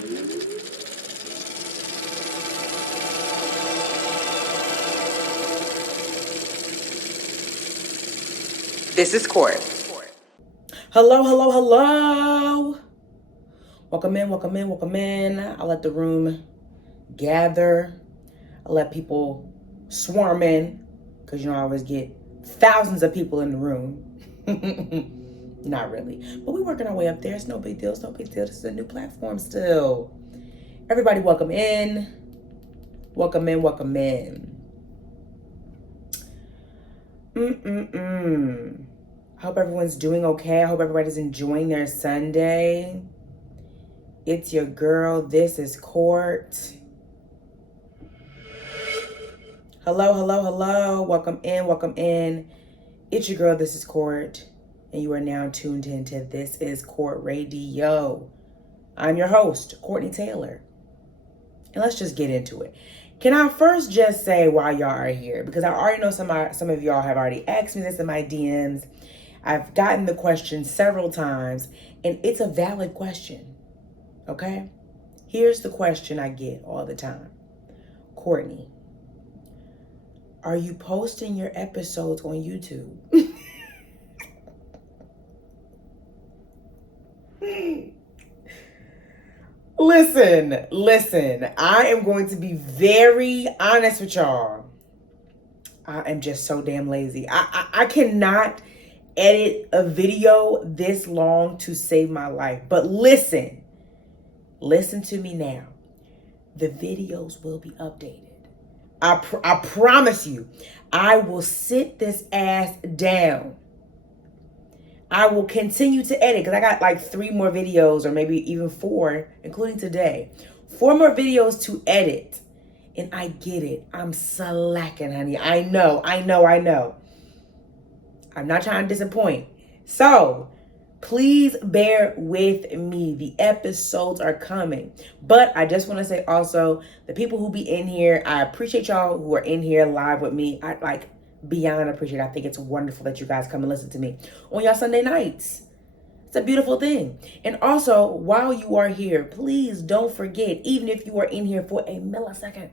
This is Court. Hello, hello, hello. Welcome in, welcome in, welcome in. I let the room gather. I let people swarm in because, I always get thousands of people in the room. Not really. But we're working our way up there. It's no big deal. It's no big deal. This is a new platform still. Everybody welcome in. Welcome in, welcome in. I hope everyone's doing okay. I hope everybody's enjoying their Sunday. It's your girl. This is Court. Hello, hello, hello. Welcome in, welcome in. It's your girl. This is Court. And you are now tuned into This is Court Radio. I'm your host, Courtney Taylor. And let's just get into it. Can I first just say why y'all are here? Because I already know some of y'all have already asked me this in my DMs. I've gotten the question several times, and it's a valid question, okay? Here's the question I get all the time. Courtney, are you posting your episodes on YouTube? Listen, I am going to be very honest with y'all. I am just so damn lazy. I cannot edit a video this long to save my life. But listen to me now. The videos will be updated. I promise you, I will sit this ass down. I will continue to edit because I got like 3 more videos or maybe even 4, including today. 4 more videos to edit. And I get it. I'm slacking, honey. I know. I'm not trying to disappoint. So, please bear with me. The episodes are coming. But I just want to say also, the people who be in here, I appreciate y'all who are in here live with me. I beyond appreciate it. I think it's wonderful that you guys come and listen to me on y'all Sunday nights. It's a beautiful thing. And also, while you are here, please don't forget, even if you are in here for a millisecond,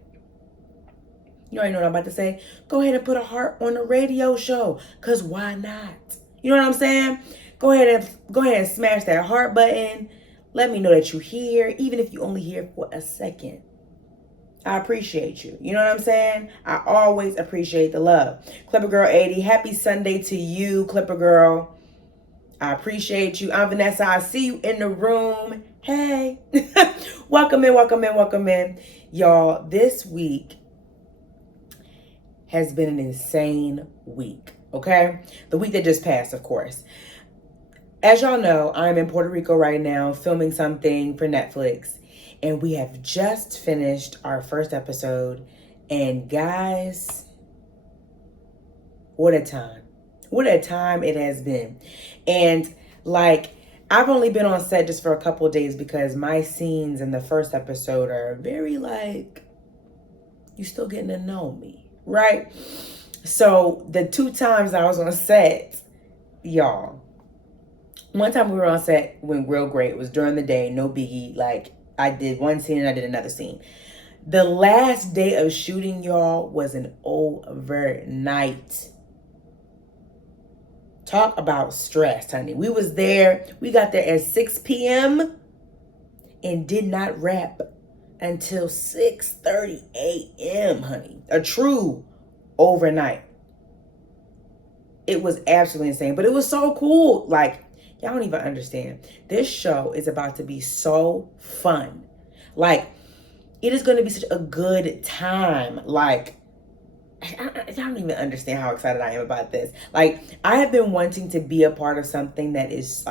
you already know what I'm about to say. Go ahead and put a heart on the radio show. Because why not? You know what I'm saying? Go ahead and smash that heart button. Let me know that you're here, even if you only here for a second. I appreciate you. You know what I'm saying? I always appreciate the love. Clipper Girl 80, happy Sunday to you, Clipper Girl. I appreciate you. I'm Vanessa. I see you in the room. Hey. Welcome in. Y'all, this week has been an insane week, okay? The week that just passed, of course. As y'all know, I'm in Puerto Rico right now filming something for Netflix, and we have just finished our first episode, and guys, what a time. What a time it has been. And I've only been on set just for a couple of days because my scenes in the first episode are very you still getting to know me. Right? So the 2 times I was on set, y'all, one time we were on set went real great. It was during the day, no biggie. I did one scene and I did another scene. The last day of shooting, y'all, was an overnight. Talk about stress, honey. We got there at 6 p.m. and did not wrap until 6:30 a.m., honey. A true overnight. It was absolutely insane, but it was so cool. Y'all don't even understand. This show is about to be so fun. It is going to be such a good time. I don't even understand how excited I am about this. I have been wanting to be a part of something that is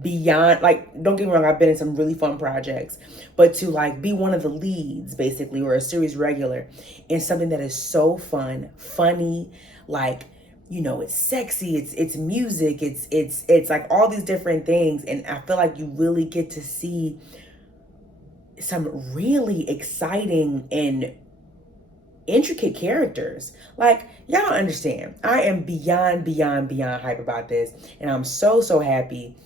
beyond, don't get me wrong, I've been in some really fun projects, but to be one of the leads basically, or a series regular in something that is so fun, funny, it's sexy, it's music, it's all these different things, and I feel like you really get to see some really exciting and intricate characters. Y'all don't understand. I am beyond hype about this, and I'm so happy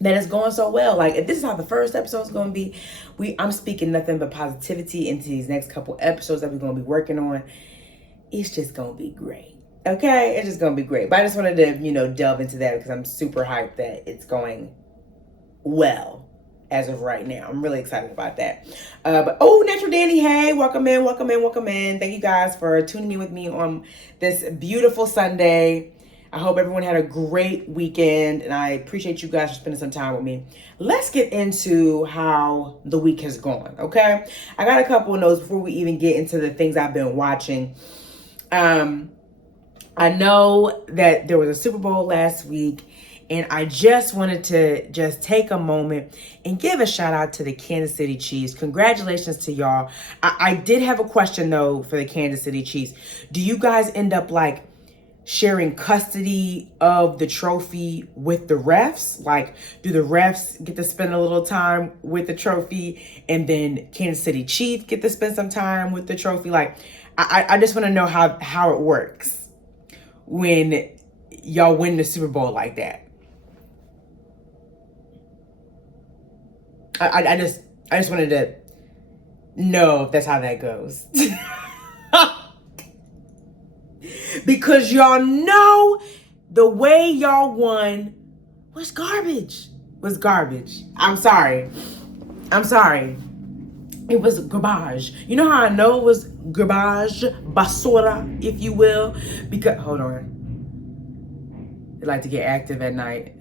that it's going so well. Like, if this is how the first episode is going to be, I'm speaking nothing but positivity into these next couple episodes that we're going to be working on. It's just going to be great. Okay? It's just going to be great. But I just wanted to, delve into that because I'm super hyped that it's going well as of right now. I'm really excited about that. Natural Danny, hey, welcome in. Thank you guys for tuning in with me on this beautiful Sunday. I hope everyone had a great weekend, and I appreciate you guys for spending some time with me. Let's get into how the week has gone, okay? I got a couple of notes before we even get into the things I've been watching. I know that there was a Super Bowl last week, and I just wanted to just take a moment and give a shout out to the Kansas City Chiefs. Congratulations to y'all. I did have a question, though, for the Kansas City Chiefs. Do you guys end up, like, sharing custody of the trophy with the refs? Like, do the refs get to spend a little time with the trophy, and then Kansas City Chiefs get to spend some time with the trophy? Like, I just want to know how it works when y'all win the Super Bowl like that. I just wanted to know if that's how that goes. Because y'all know the way y'all won was garbage. I'm sorry. It was garbage. You know how I know it was garbage? Basura, if you will. Because, hold on. They like to get active at night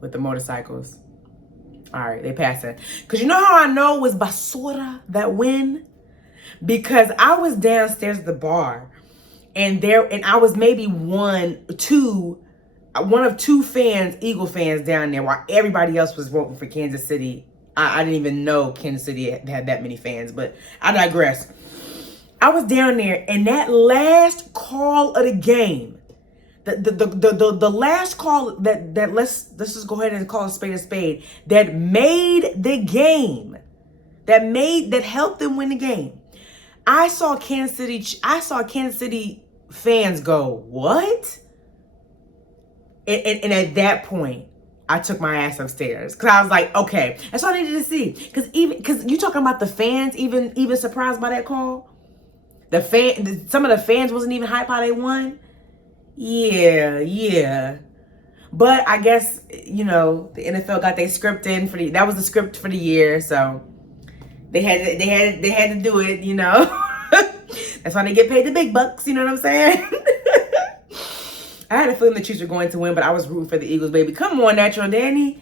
with the motorcycles. All right, they passing. Because you know how I know it was basura, that win? Because I was downstairs at the bar. And I was maybe one of two fans, Eagle fans down there, while everybody else was voting for Kansas City. I didn't even know Kansas City had that many fans, but I digress. I was down there, and that last call of the game, the last call that let's just go ahead and call a spade, that made the game, that helped them win the game. I saw Kansas City fans go, what? And at that point, I took my ass upstairs because I was like, okay, that's all I needed to see. Because you talking about the fans even surprised by that call. Some of the fans wasn't even hyped how they won. Yeah. But I guess the NFL got their script in that was the script for the year, so they had to do it, That's why they get paid the big bucks, you know what I'm saying? I had a feeling the Chiefs were going to win, but I was rooting for the Eagles, baby. Come on, Natural Danny.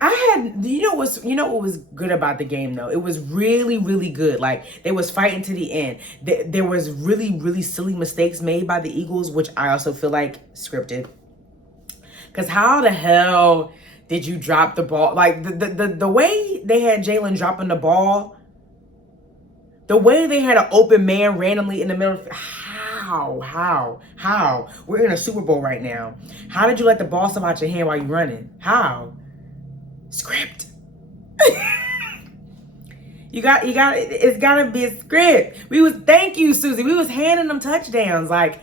What was good about the game, though? It was really, really good. Like, they was fighting to the end. There was really, really silly mistakes made by the Eagles, which I also feel like scripted. Because how the hell did you drop the ball? Like, the way they had Jalen dropping the ball, the way they had an open man randomly in the middle, how? We're in a Super Bowl right now. How did you let the ball slip out your hand while you're running? How? Script. It's gotta be a script. Thank you, Susie. We was handing them touchdowns. Like,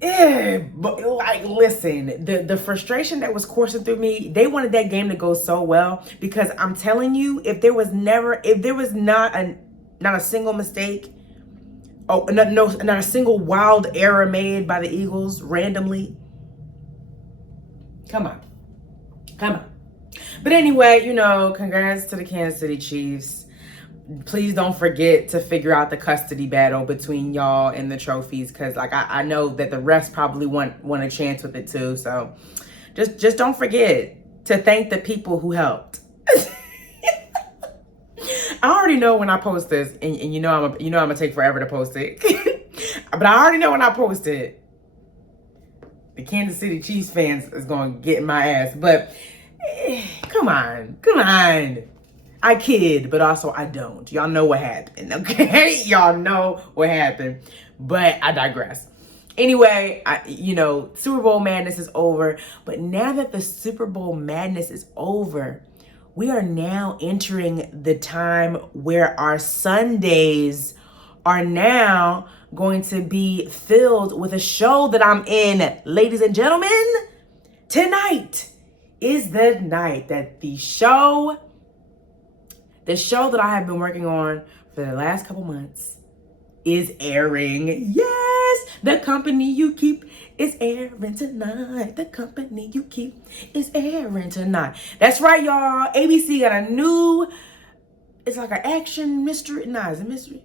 listen, the frustration that was coursing through me, they wanted that game to go so well, because I'm telling you, if there was not a single mistake, not a single wild error made by the Eagles randomly. Come on. But anyway, congrats to the Kansas City Chiefs. Please don't forget to figure out the custody battle between y'all and the trophies, because I know that the refs probably want a chance with it too. So just don't forget to thank the people who helped. I already know when I post this, and I'm gonna take forever to post it. But I already know when I post it, the Kansas City Chiefs fans is gonna get in my ass. But come on. I kid, but also I don't. Y'all know what happened, okay? Y'all know what happened. But I digress. Anyway, Super Bowl madness is over. But now that the Super Bowl madness is over, we are now entering the time where our Sundays are now going to be filled with a show that I'm in, ladies and gentlemen, tonight. is the night that the show that I have been working on for the last couple months is airing. Yes, The Company You Keep is airing tonight. The Company You Keep is airing tonight. That's right, y'all. ABC got a new, it's like an action mystery. Nah, it's a mystery.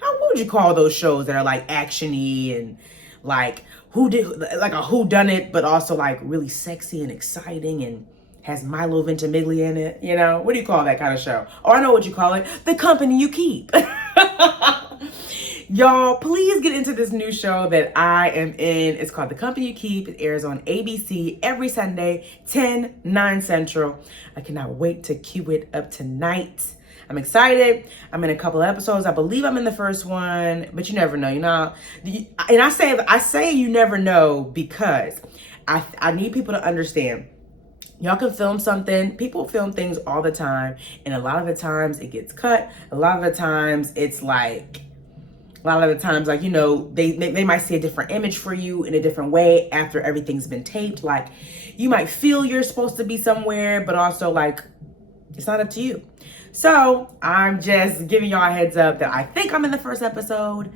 How would you call those shows that are like actiony and like like a whodunit, but also like really sexy and exciting and has Milo Ventimiglia in it? You know, what do you call that kind of show? Oh, I know what you call it. The Company You Keep. Y'all, please get into this new show that I am in. It's called The Company You Keep. It airs on ABC every Sunday, 9 Central. I cannot wait to cue it up tonight. I'm excited. I'm in a couple of episodes. I believe I'm in the first one, but you never know, you know. And I say you never know because I need people to understand. Y'all can film something. People film things all the time, and a lot of the times it gets cut. A lot of the times it's like, you know, they might see a different image for you in a different way after everything's been taped. Like, you might feel you're supposed to be somewhere, but also like, it's not up to you. So I'm just giving y'all a heads up that I think I'm in the first episode.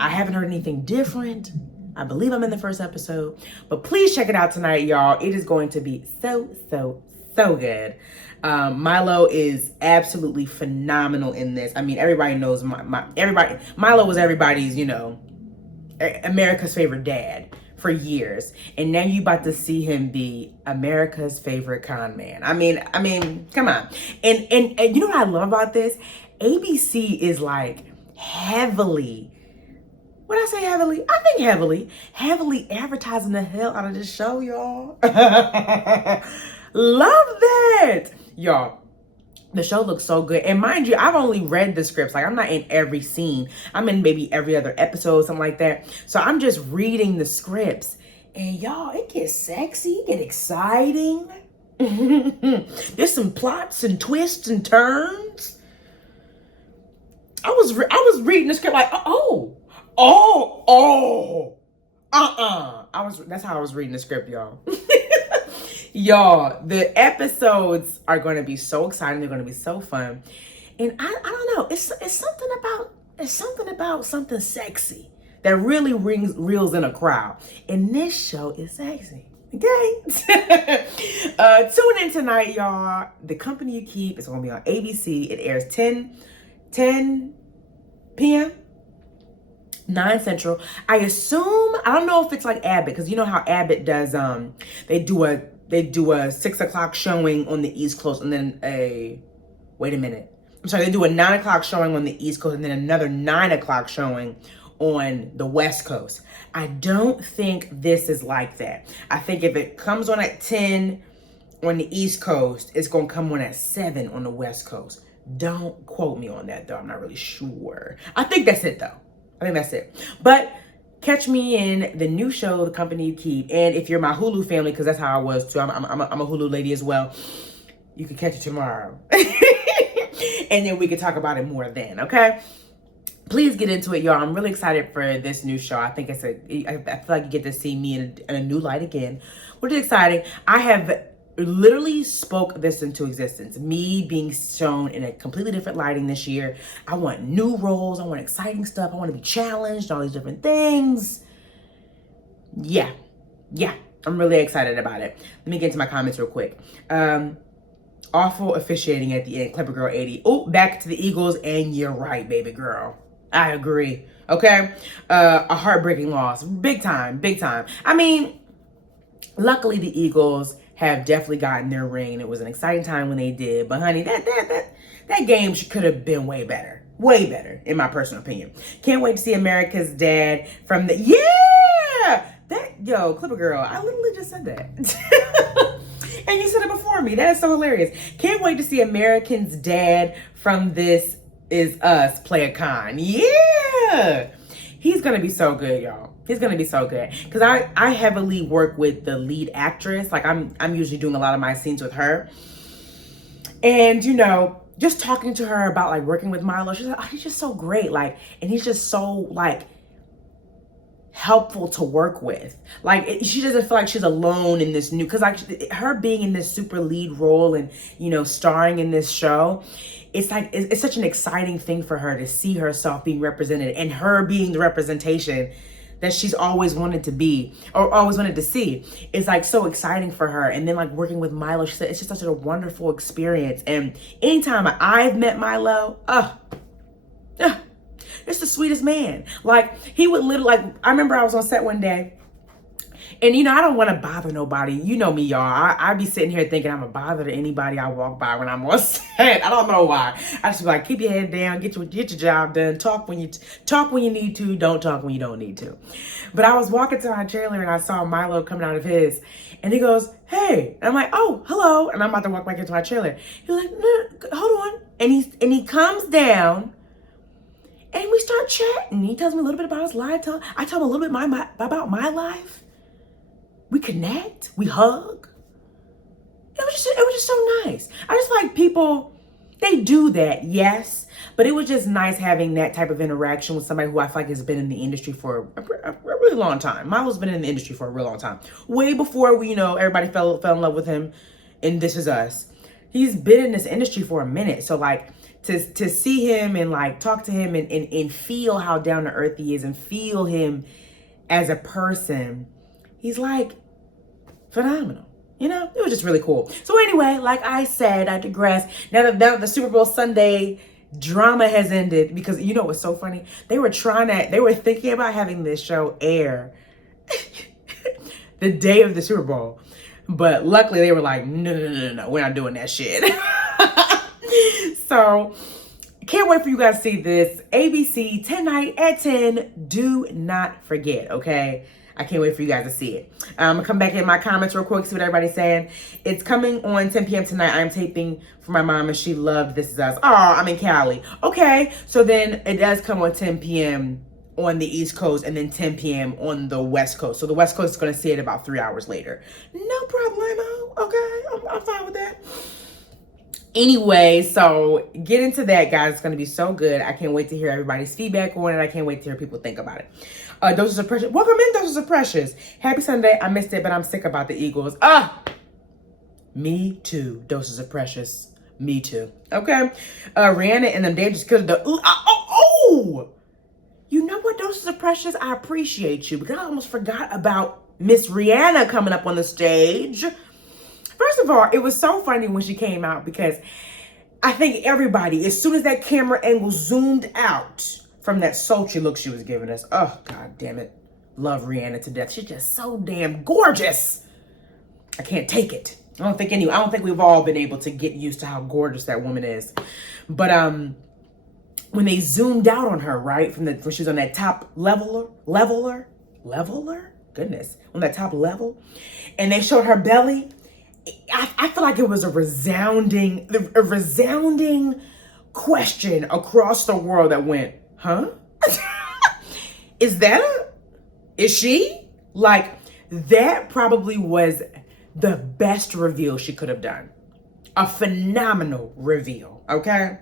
I haven't heard anything different. I believe I'm in the first episode, but please check it out tonight, y'all. It is going to be so good. Milo is absolutely phenomenal in this. I mean, everybody knows Milo was everybody's, you know, America's favorite dad for years, and now you about to see him be America's favorite con man. I mean, come on. And you know what I love about this? ABC is like heavily, when I say heavily, I think heavily advertising the hell out of this show, y'all. Love that, y'all. The show looks so good. And mind you, I've only read the scripts. Like, I'm not in every scene. I'm in maybe every other episode, something like that. So I'm just reading the scripts. And y'all, it gets sexy, it gets exciting. There's some plots and twists and turns. I was reading the script like, that's how I was reading the script, y'all. Y'all, the episodes are going to be so exciting. They're going to be so fun. And I don't know. It's something about something sexy that really reels in a crowd. And this show is sexy. Okay? Tune in tonight, y'all. The Company You Keep is going to be on ABC. It airs 10 p.m. 9 Central. I don't know if it's like Abbott, because you know how Abbott does, they do a 6 o'clock showing on the East Coast, and then they do a 9 o'clock showing on the East Coast, and then another 9 o'clock showing on the West Coast. I don't think this is like that. I think if it comes on at 10 on the East Coast, it's gonna come on at 7 on the West Coast. Don't quote me on that though. I'm not really sure. I think that's it though. But catch me in the new show, The Company You Keep. And if you're my Hulu family, because that's how I was too. I'm a Hulu lady as well. You can catch it tomorrow. And then we can talk about it more then, okay? Please get into it, y'all. I'm really excited for this new show. I think I feel like you get to see me in a new light again, which is exciting. I have literally spoke this into existence. Me being shown in a completely different lighting this year. I want new roles. I want exciting stuff. I want to be challenged, all these different things. Yeah. I'm really excited about it. Let me get into my comments real quick. Awful officiating at the end. Clever Girl 80. Oh, back to the Eagles, and you're right, baby girl. I agree. Okay? A heartbreaking loss. Big time. I mean, luckily the Eagles have definitely gotten their ring, and it was an exciting time when they did. But honey, that game could have been way better, in my personal opinion. Can't wait to see America's dad from the Clipper Girl. I literally just said that, and you said it before me. That is so hilarious. Can't wait to see American's dad from This Is Us play a con. Yeah, he's gonna be so good, y'all. He's gonna be so good, because I heavily work with the lead actress. Like, I'm usually doing a lot of my scenes with her, and you know, just talking to her about like working with Milo, she's like, oh, he's just so great, like, and he's just so like helpful to work with. Like she doesn't feel like she's alone in this new, because like her being in this super lead role and, you know, starring in this show, it's like it's such an exciting thing for her to see herself being represented and her being the representation that she's always wanted to be or always wanted to see. It's like so exciting for her. And then like working with Milo, she said it's just such a wonderful experience. And anytime I've met Milo, it's the sweetest man. Like he would literally, like I remember I was on set one day, and you know, I don't want to bother nobody. You know me, y'all. I be sitting here thinking I'm a bother to anybody I walk by when I'm on set. I don't know why. I just be like, keep your head down, get your job done. Talk when you need to. Don't talk when you don't need to. But I was walking to my trailer and I saw Milo coming out of his, and he goes, "Hey," and I'm like, "Oh, hello," and I'm about to walk back into my trailer. He's like, "No, hold on," and he comes down. And we start chatting. He tells me a little bit about his life. I tell him a little bit about my life. We connect. We hug. It was just so nice. I just like people, they do that, yes. But it was just nice having that type of interaction with somebody who I feel like has been in the industry for a really long time. Milo's been in the industry for a real long time. Way before we, you know, everybody fell in love with him in This Is Us. He's been in this industry for a minute. So like, to see him and like talk to him and feel how down to earth he is and feel him as a person, he's like phenomenal. You know, it was just really cool. So anyway, like I said, I digress. Now that the Super Bowl Sunday drama has ended, because you know what's so funny? They were thinking about having this show air the day of the Super Bowl. But luckily they were like, no, we're not doing that shit. So, can't wait for you guys to see this. ABC tonight at 10. Do not forget, okay? I can't wait for you guys to see it. I'm going to come back in my comments real quick, see what everybody's saying. It's coming on 10 p.m. tonight. I'm taping for my mom, and she loved This Is Us. Oh, I'm in Cali. Okay, so then it does come on 10 p.m. on the East Coast and then 10 p.m. on the West Coast. So the West Coast is going to see it about 3 hours later. No problemo. Okay, I'm fine with that. Anyway, so get into that, guys. It's going to be so good. I can't wait to hear everybody's feedback on it. I can't wait to hear people think about it. Doses of Precious. Welcome in, Doses of Precious. Happy Sunday. I missed it, but I'm sick about the Eagles. Me too, Doses of Precious. Me too. Okay. Rihanna and them dangerous killers. You know what, Doses of Precious? I appreciate you, because I almost forgot about Miss Rihanna coming up on the stage. First of all, it was so funny when she came out, because I think everybody, as soon as that camera angle zoomed out from that sultry look she was giving us, oh, God damn it. Love Rihanna to death. She's just so damn gorgeous. I can't take it. I don't think we've all been able to get used to how gorgeous that woman is. But when they zoomed out on her, right, when she was on that top leveler, goodness, on that top level, and they showed her belly, I feel like it was a resounding question across the world that went, huh? Is she? Like, that probably was the best reveal she could have done. A phenomenal reveal, okay?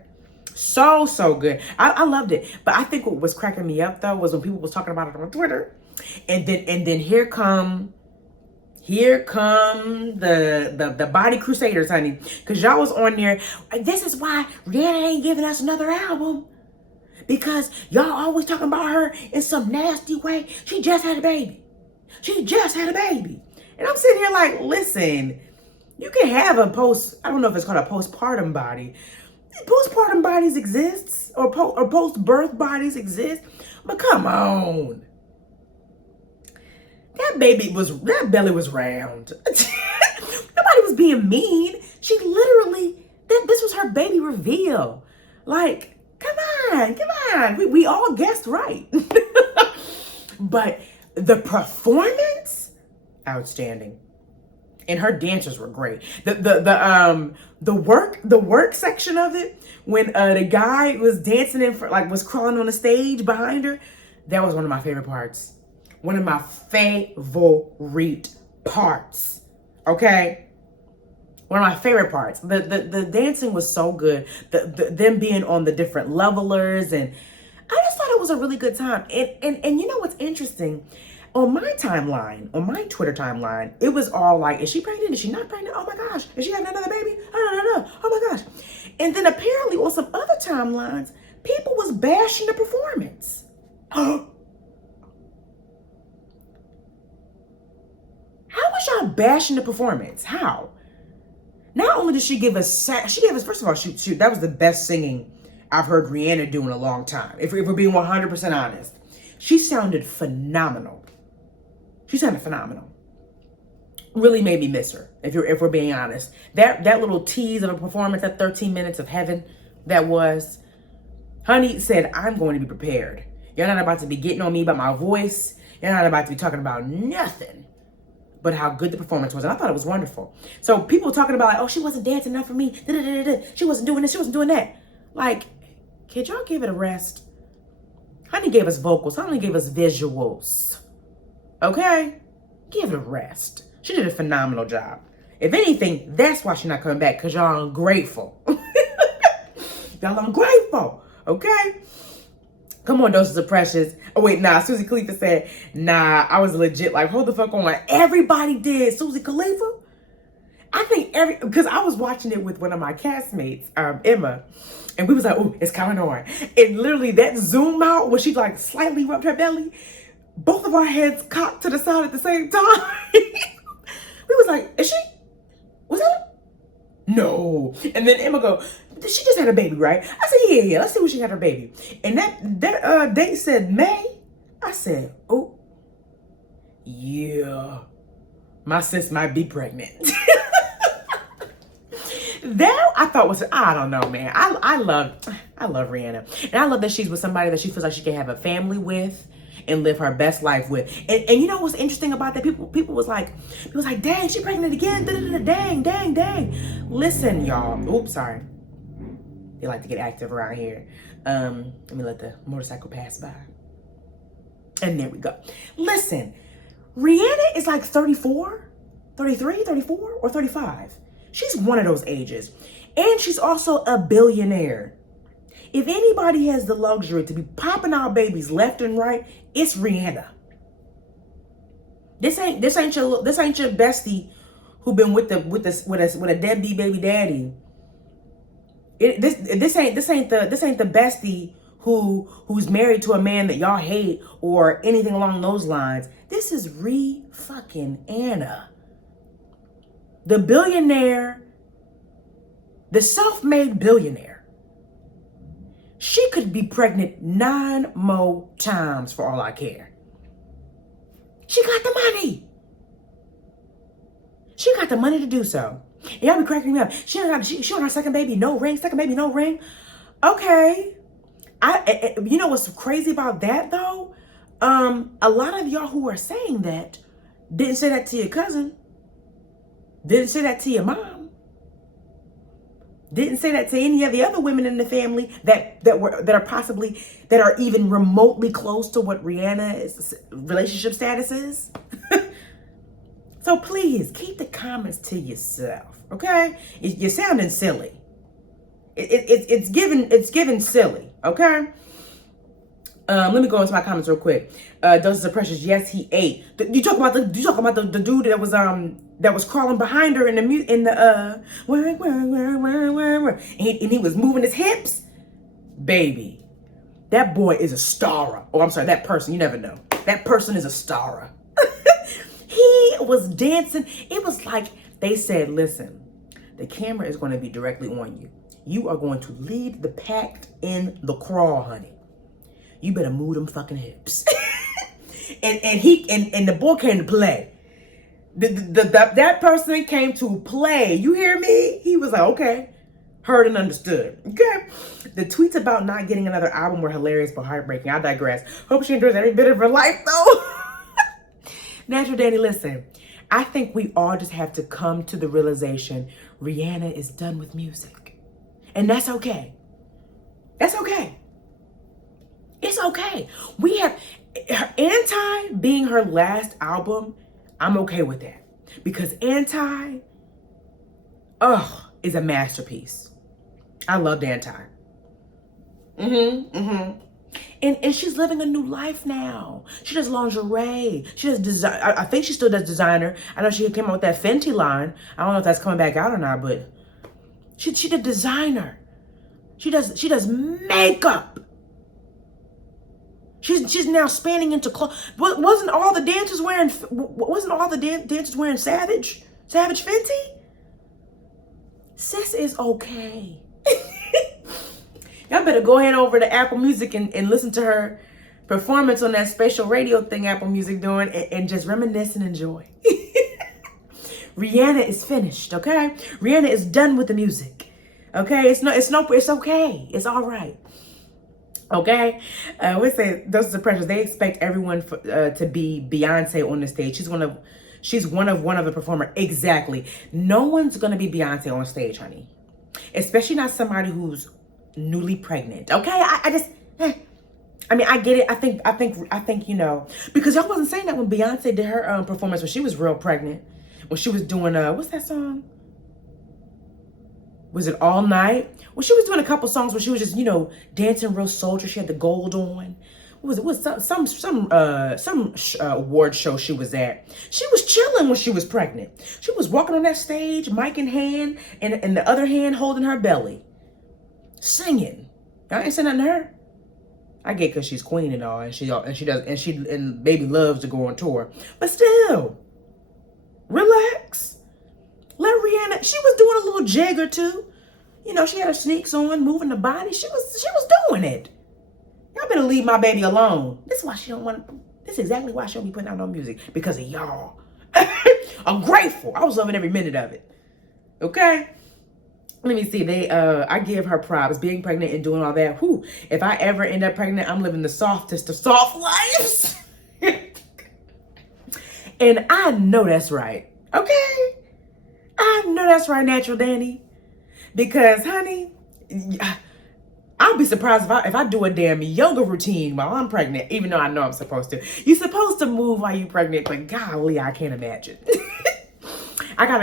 So good. I loved it. But I think what was cracking me up, though, was when people was talking about it on Twitter. And then here come the body crusaders, honey. Because y'all was on there. This is why Rihanna ain't giving us another album. Because y'all always talking about her in some nasty way. She just had a baby. And I'm sitting here like, listen, you can have I don't know if it's called a postpartum body. Postpartum bodies exist, or post-birth bodies exist. But come on. That belly was round. Nobody was being mean. She literally, this was her baby reveal. Like, come on. We all guessed right. But the performance, outstanding. And her dancers were great. The work section of it, when the guy was dancing was crawling on the stage behind her, that was one of my favorite parts. One of my favorite parts. Okay? One of my favorite parts. The dancing was so good. Them being on the different levelers, and I just thought it was a really good time. And you know what's interesting? On my timeline, on my Twitter timeline, it was all like, is she pregnant? Is she not pregnant? Oh my gosh. Is she having another baby? Oh my gosh. And then apparently on some other timelines, people was bashing the performance. How was y'all bashing the performance? How? Not only did she give us, first of all, shoot, that was the best singing I've heard Rihanna do in a long time. If we're being 100% honest. She sounded phenomenal. She sounded phenomenal. Really made me miss her, if we're being honest. That little tease of a performance, that 13 minutes of heaven that was, honey said, I'm going to be prepared. You're not about to be getting on me about my voice. You're not about to be talking about nothing but how good the performance was. And I thought it was wonderful. So people were talking about, like, oh, she wasn't dancing enough for me. She wasn't doing this. She wasn't doing that. Like, could y'all give it a rest? Honey gave us vocals. Honey gave us visuals. Okay? Give it a rest. She did a phenomenal job. If anything, that's why she's not coming back, because y'all ungrateful. Y'all ungrateful. Okay? Come on, Doses of Precious. Oh, wait, nah. Susie Khalifa said, nah, I was legit like, hold the fuck on. Everybody did. Susie Khalifa? I think because I was watching it with one of my castmates, Emma, and we was like, oh, it's coming on. And literally that zoom out when she like slightly rubbed her belly, both of our heads cocked to the side at the same time. We was like, was that? No. And then Emma go, she just had a baby, right? I said, yeah, let's see when she had her baby. And that date said May. I said, oh, yeah, my sis might be pregnant. That I thought was, I don't know, man. I love Rihanna. And I love that she's with somebody that she feels like she can have a family with and live her best life with. And you know what's interesting about that? People was like, dang, she pregnant again. Dang. Listen, y'all. Oops, sorry. They like to get active around here. Let me let the motorcycle pass by. And there we go. Listen, Rihanna is like 34, 33, 34, or 35. She's one of those ages. And she's also a billionaire. If anybody has the luxury to be popping out babies left and right, it's Rihanna. This ain't your bestie who been with a deadbeat baby daddy. This ain't the bestie who's married to a man that y'all hate or anything along those lines. This is fucking Anna. The billionaire, the self-made billionaire. She could be pregnant 9 more times for all I care. She got the money. She got the money to do so. And y'all be cracking me up. She on her second baby, no ring. Okay. You know what's crazy about that though? A lot of y'all who are saying that didn't say that to your cousin. Didn't say that to your mom. Didn't say that to any of the other women in the family that are even remotely close to what Rihanna's relationship status is. So please keep the comments to yourself, okay? You're sounding silly. It's given silly, okay? Let me go into my comments real quick. Doses of Precious, yes, he ate. You talk about the dude that was crawling behind her and he was moving his hips. Baby, that boy is a star. Oh, I'm sorry, that person, you never know. That person is a star. He was dancing. It was like they said, listen, the camera is going to be directly on you. You are going to lead the pack in the crawl, honey. You better move them fucking hips. and the boy came to play. That person came to play. You hear me? He was like, okay. Heard and understood. Okay. The tweets about not getting another album were hilarious but heartbreaking. I digress. Hope she enjoys every bit of her life though. Natural Danny, listen. I think we all just have to come to the realization Rihanna is done with music. And that's okay. That's okay. It's okay. We have Anti being her last album. I'm okay with that because Anti, is a masterpiece. I loved Anti. And she's living a new life now. She does lingerie. She does design. I think she still does designer. I know she came out with that Fenty line. I don't know if that's coming back out or not, but she did designer. She does makeup. She's now spanning into clothes. Wasn't all the dancers wearing Savage Fenty? Sis is okay. Y'all better go ahead over to Apple Music and listen to her performance on that spatial radio thing Apple Music doing and just reminisce and enjoy. Rihanna is finished, okay? Rihanna is done with the music. Okay? It's okay. It's all right. Okay, we say those are the pressures. They expect everyone to be Beyonce on the stage. She's one of the performer. Exactly. No one's gonna be Beyonce on stage, honey. Especially not somebody who's newly pregnant. Okay, I mean, I get it. I think you know, because y'all wasn't saying that when Beyonce did her performance when she was real pregnant, when she was doing what's that song? Was it All Night? Well, she was doing a couple songs where she was just, you know, dancing real soldier. She had the gold on. What was it? Some award show she was at. She was chilling when she was pregnant. She was walking on that stage, mic in hand, and the other hand holding her belly, singing. I ain't saying nothing to her. I get because she's queen and all, and baby loves to go on tour, but still, relax. Let Rihanna, she was doing a little jig or two. You know, she had her sneaks on, moving the body. She was doing it. Y'all better leave my baby alone. This is exactly why she don't be putting out no music. Because of y'all. I'm grateful. I was loving every minute of it. Okay? Let me see. I give her props. Being pregnant and doing all that. Whew. If I ever end up pregnant, I'm living the softest of soft lives. And I know that's right. Okay? I know that's right, Natural Danny. Because, honey, I'll be surprised if I do a damn yoga routine while I'm pregnant, even though I know I'm supposed to. You're supposed to move while you're pregnant, but golly, I can't imagine.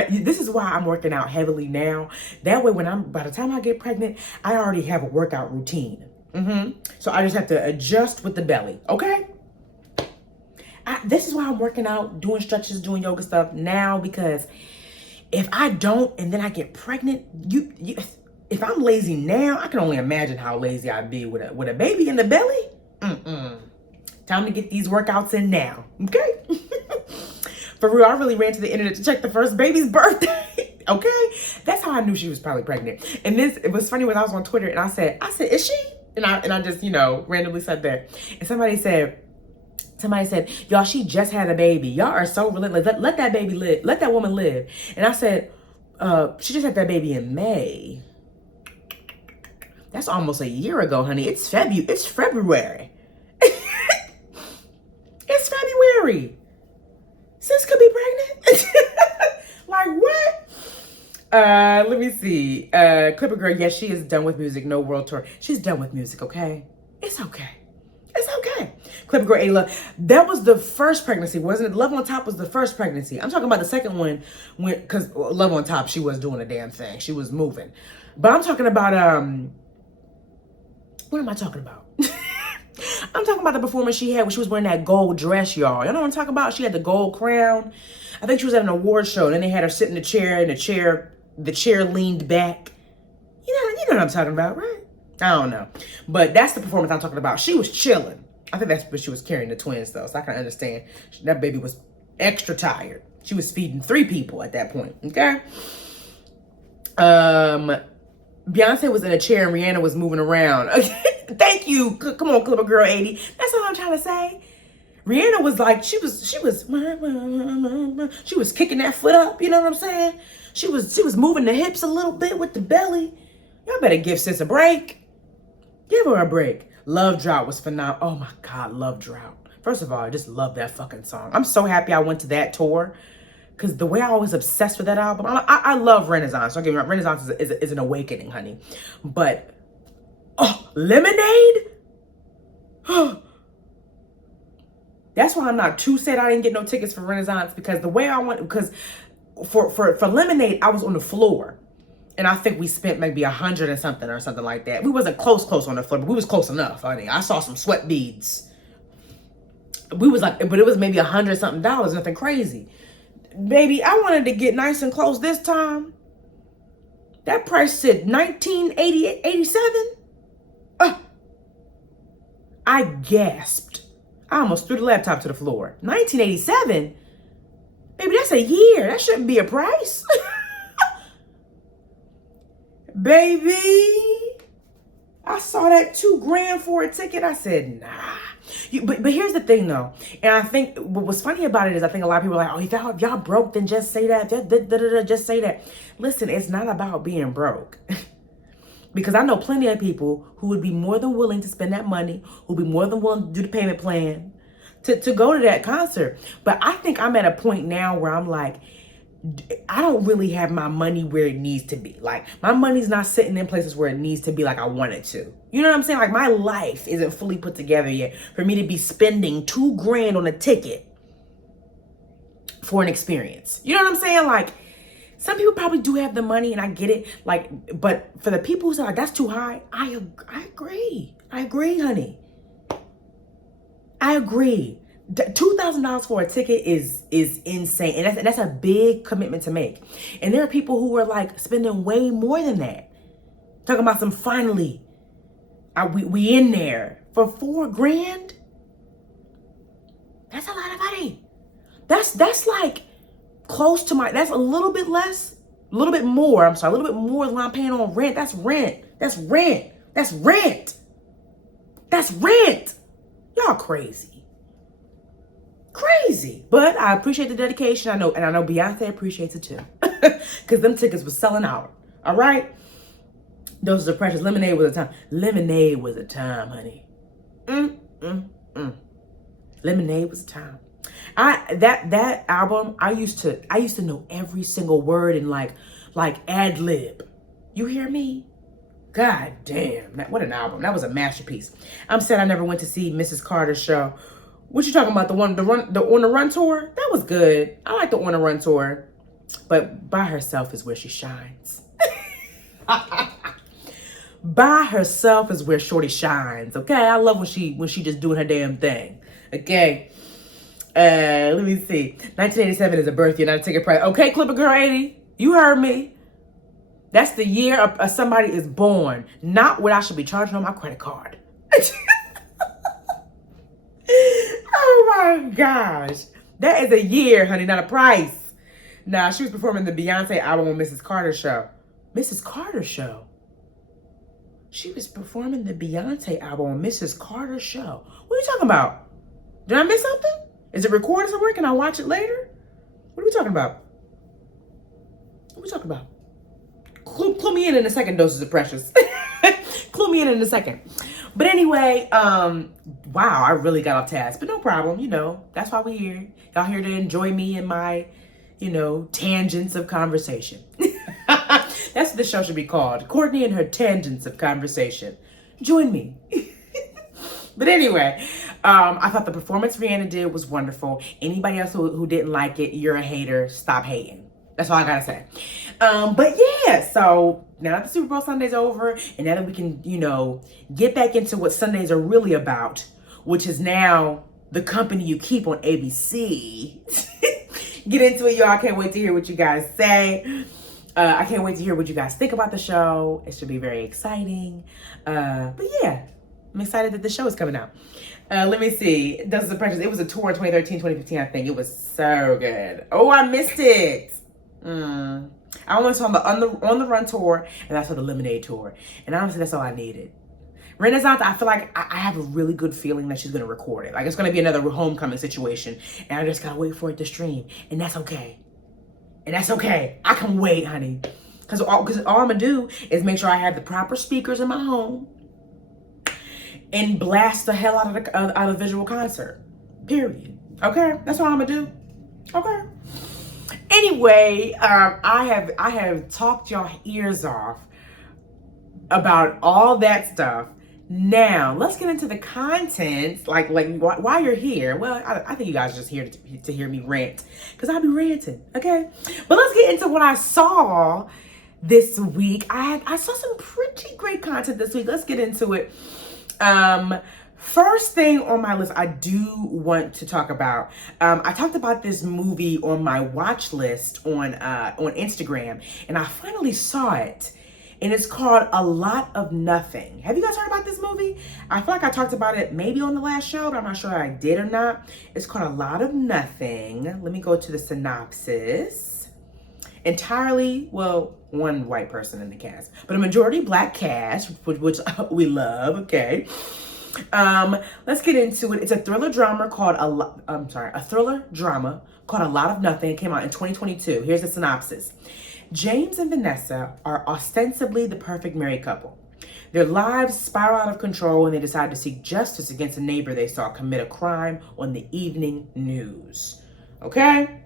This is why I'm working out heavily now. That way, by the time I get pregnant, I already have a workout routine. So I just have to adjust with the belly, okay? This is why I'm working out, doing stretches, doing yoga stuff now, because if I don't and then I get pregnant, if I'm lazy now, I can only imagine how lazy I'd be with a baby in the belly. Time to get these workouts in now, okay? For real, I really ran to the internet to check the first baby's birthday, okay? That's how I knew she was probably pregnant. And it was funny when I was on Twitter and I said, is she? And I just, you know, randomly said that. And somebody said, y'all, she just had a baby. Y'all are so relentless. Let that baby live. Let that woman live. And I said, she just had that baby in May. That's almost a year ago, honey. It's February. It's February. Sis could be pregnant. Like what? Let me see. Clipper Girl, yes, she is done with music. No world tour. She's done with music, okay? It's okay. It's okay. Clipper Girl, Ayla. That was the first pregnancy, wasn't it? Love on Top was the first pregnancy. I'm talking about the second one because Love on Top, she was doing a damn thing. She was moving. But I'm talking about, what am I talking about? I'm talking about the performance she had when she was wearing that gold dress, y'all. You know what I'm talking about? She had the gold crown. I think she was at an award show, and then they had her sit in the chair, and the chair leaned back. You know what I'm talking about, right? I don't know. But that's the performance I'm talking about. She was chilling. I think that's what she was carrying the twins, though, so I can understand. That baby was extra tired. She was feeding 3 people at that point, okay? Beyonce was in a chair and Rihanna was moving around. Thank you. Come on, Clipper Girl 80. That's all I'm trying to say. Rihanna was like, she was kicking that foot up, you know what I'm saying? She was moving the hips a little bit with the belly. Y'all better give sis a break. Give her a break. Love Drought was phenomenal. Oh my God, Love Drought. First of all, I just love that fucking song. I'm so happy I went to that tour. Because the way I was obsessed with that album, I love Renaissance. Don't get me wrong, Renaissance is an awakening, honey. But, Lemonade? That's why I'm not too sad I didn't get no tickets for Renaissance, because the way I went, because for Lemonade, I was on the floor. And I think we spent maybe 100 or something like that. We wasn't close on the floor, but we was close enough, honey. I saw some sweat beads. We was like, but it was maybe $100 something, nothing crazy. Baby, I wanted to get nice and close this time. That price said 1987. I gasped. I almost threw the laptop to the floor. 1987? Baby, that's a year. That shouldn't be a price. Baby, I saw that $2,000 for a ticket. I said, nah. But here's the thing, though. And I think what's funny about it is I think a lot of people are like, oh, if y'all broke, then just say that. Just say that. Listen, it's not about being broke. Because I know plenty of people who would be more than willing to spend that money, who would be more than willing to do the payment plan to go to that concert. But I think I'm at a point now where I'm like, I don't really have my money where it needs to be. Like, my money's not sitting in places where it needs to be like I want it to. You know what I'm saying? Like, my life isn't fully put together yet for me to be spending $2,000 on a ticket for an experience. You know what I'm saying? Like, some people probably do have the money, and I get it. Like, but for the people who say like that's too high, I agree. I agree, honey. I agree. $2,000 for a ticket is insane, and that's a big commitment to make. And there are people who are like spending way more than that. Talking about some finally, we in there for $4,000. That's a lot of money. That's like close to my. That's a little bit less, a little bit more. I'm sorry, a little bit more than I'm paying on rent. That's rent. That's rent. That's rent. That's rent. Y'all crazy. Crazy. But I appreciate the dedication. I know Beyonce appreciates it too. Because them tickets were selling out. All right? Those are precious. Lemonade was a time. Lemonade was a time, honey. Lemonade was a time. That album, I used to know every single word and like ad lib. You hear me? God damn. What an album. That was a masterpiece. I'm sad I never went to see Mrs. Carter's show. What you talking about? The On the Run tour? That was good. I like the On the Run tour. But by herself is where she shines. By herself is where Shorty shines. Okay? I love when she just doing her damn thing. Okay? Let me see. 1987 is a birth year, not a ticket price. Okay, Clipper Girl 80. You heard me. That's the year somebody is born. Not what I should be charging on my credit card. Oh my gosh. That is a year, honey, not a price. Nah, she was performing the Beyoncé album on Mrs. Carter's show. Mrs. Carter's show? She was performing the Beyoncé album on Mrs. Carter's show. What are you talking about? Did I miss something? Is it recorded somewhere? Can I watch it later? What are we talking about? What are we talking about? Clue me in a second, Doses of Precious. Clue me in a second. But anyway, wow, I really got off task. But no problem, you know, that's why we're here. Y'all here to enjoy me and my, you know, tangents of conversation. That's what the show should be called. Courtney and her tangents of conversation. Join me. But anyway, I thought the performance Rihanna did was wonderful. Anybody else who didn't like it, you're a hater. Stop hating. That's all I gotta say. But yeah, so now that the Super Bowl Sunday's over, and now that we can, you know, get back into what Sundays are really about, which is now the company you keep on ABC. Get into it, y'all. I can't wait to hear what you guys say. I can't wait to hear what you guys think about the show. It should be very exciting. But yeah, I'm excited that the show is coming out. Let me see. Doses of Precious. It was a tour in 2013, 2015, I think. It was so good. Oh, I missed it. I went on the Run tour, and I saw the Lemonade tour. And honestly, that's all I needed. Renaissance, I feel like I have a really good feeling that she's going to record it. Like, it's going to be another homecoming situation. And I just got to wait for it to stream. And that's okay. And that's okay. I can wait, honey. Because all I'm going to do is make sure I have the proper speakers in my home and blast the hell out of the visual concert. Period. Okay? That's all I'm going to do. Okay? Anyway, I have talked y'all ears off about all that stuff. Now, let's get into the content, like why you're here. Well, I think you guys are just here to hear me rant, because I'll be ranting, okay? But let's get into what I saw this week. I saw some pretty great content this week. Let's get into it. First thing on my list, I do want to talk about. I talked about this movie on my watch list on Instagram, and I finally saw it. And it's called A Lot of Nothing. Have you guys heard about this movie? I feel like I talked about it maybe on the last show, but I'm not sure I did or not. It's called A Lot of Nothing. Let me go to the synopsis. Entirely, well, one white person in the cast, but a majority black cast, which we love, okay? Let's get into it. It's a thriller drama called a thriller drama called A Lot of Nothing. It came out in 2022. Here's the synopsis. James and Vanessa are ostensibly the perfect married couple. Their lives spiral out of control when they decide to seek justice against a neighbor they saw commit a crime on the evening news. Okay?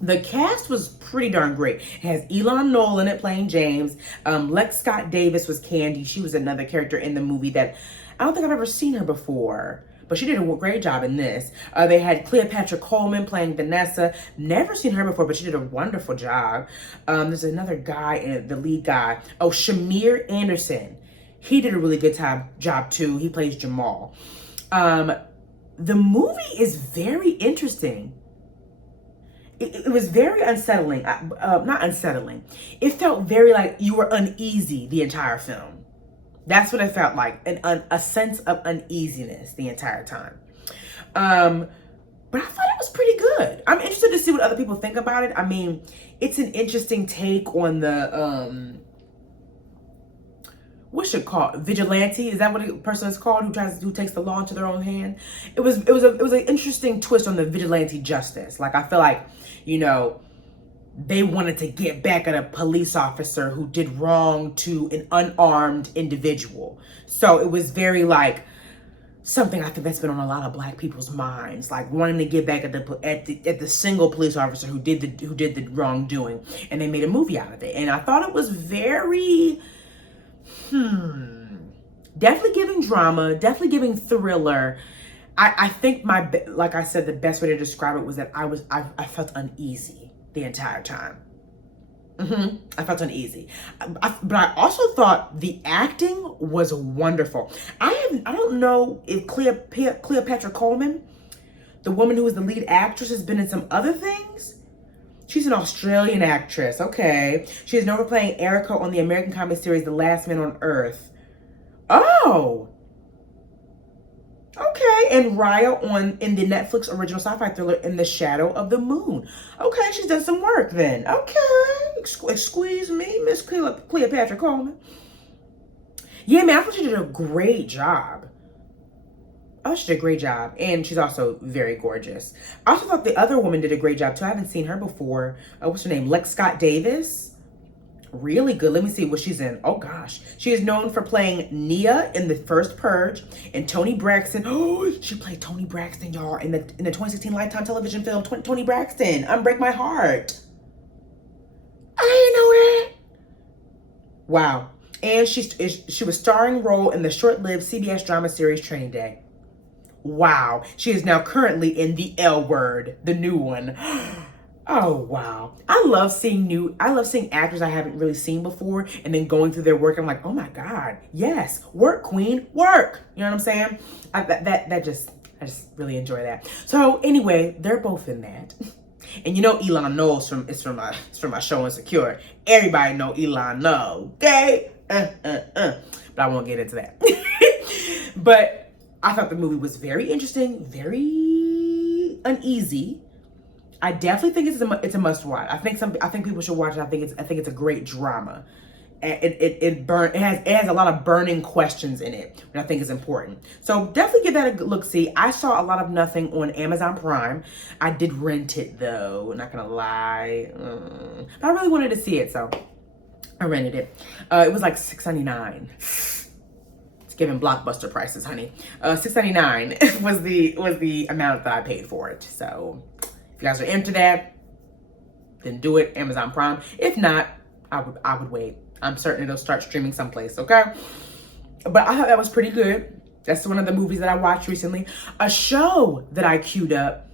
The cast was pretty darn great. It has Elon Nolan in it playing James. Lex Scott Davis was Candy. She was another character in the movie that I don't think I've ever seen her before, but she did a great job in this. They had Cleopatra Coleman playing Vanessa. Never seen her before, but she did a wonderful job. There's another guy, the lead guy. Oh, Shamir Anderson. He did a really good job too. He plays Jamal. The movie is very interesting. It was very unsettling. Not unsettling. It felt very like you were uneasy the entire film. That's what it felt like, a sense of uneasiness the entire time. But I thought it was pretty good. I'm interested to see what other people think about it. I mean, it's an interesting take on the, what's it called? Vigilante? Is that what a person is called who takes the law into their own hand? It was an interesting twist on the vigilante justice. Like, I feel like, they wanted to get back at a police officer who did wrong to an unarmed individual. So it was very like something I think that's been on a lot of black people's minds, like wanting to get back at the single police officer who did the wrongdoing, and they made a movie out of it. And I thought it was very definitely giving drama, definitely giving thriller. I think like I said, the best way to describe it was that I felt uneasy the entire time. I felt uneasy. But I also thought the acting was wonderful. I don't know if Cleopatra Coleman, the woman who was the lead actress, has been in some other things. She's an Australian actress, okay. She is known for playing Erica on the American comedy series The Last Man on Earth. Oh! Okay, and Raya in the Netflix original sci-fi thriller In the Shadow of the Moon. Okay, she's done some work then. Okay, excuse me, Miss Cleopatra Coleman. Yeah, man, I thought she did a great job. Oh, she did a great job, and she's also very gorgeous. I also thought the other woman did a great job too. I haven't seen her before. What's her name? Lex Scott Davis. Really good. Let me see what she's in. Oh gosh. She is known for playing Nia in The First Purge and Toni Braxton. Oh, she played Toni Braxton, y'all, in the 2016 Lifetime television film Toni Braxton, Unbreak My Heart. I didn't know that. Wow. And she was starring role in the short-lived CBS drama series Training Day. Wow. She is now currently in The L Word, the new one. Oh, wow. I love seeing actors I haven't really seen before, and then going through their work. I'm like, oh my God, yes, work, queen, work. You know what I'm saying? I just really enjoy that. So anyway, they're both in that. And Elon knows from my show Insecure. Everybody know Elon know, okay? But I won't get into that. But I thought the movie was very interesting, very uneasy. I definitely think it's a must watch. I think people should watch it. I think it's a great drama. It has a lot of burning questions in it, which I think is important. So definitely give that a good look. See, I saw A Lot of Nothing on Amazon Prime. I did rent it though, not gonna lie. But I really wanted to see it, so I rented it. It was like $6.99. It's giving Blockbuster prices, honey. $6.99 was the amount that I paid for it. So if you guys are into that, then do it, Amazon Prime. If not, I would wait. I'm certain it'll start streaming someplace, okay? But I thought that was pretty good. That's one of the movies that I watched recently. A show that I queued up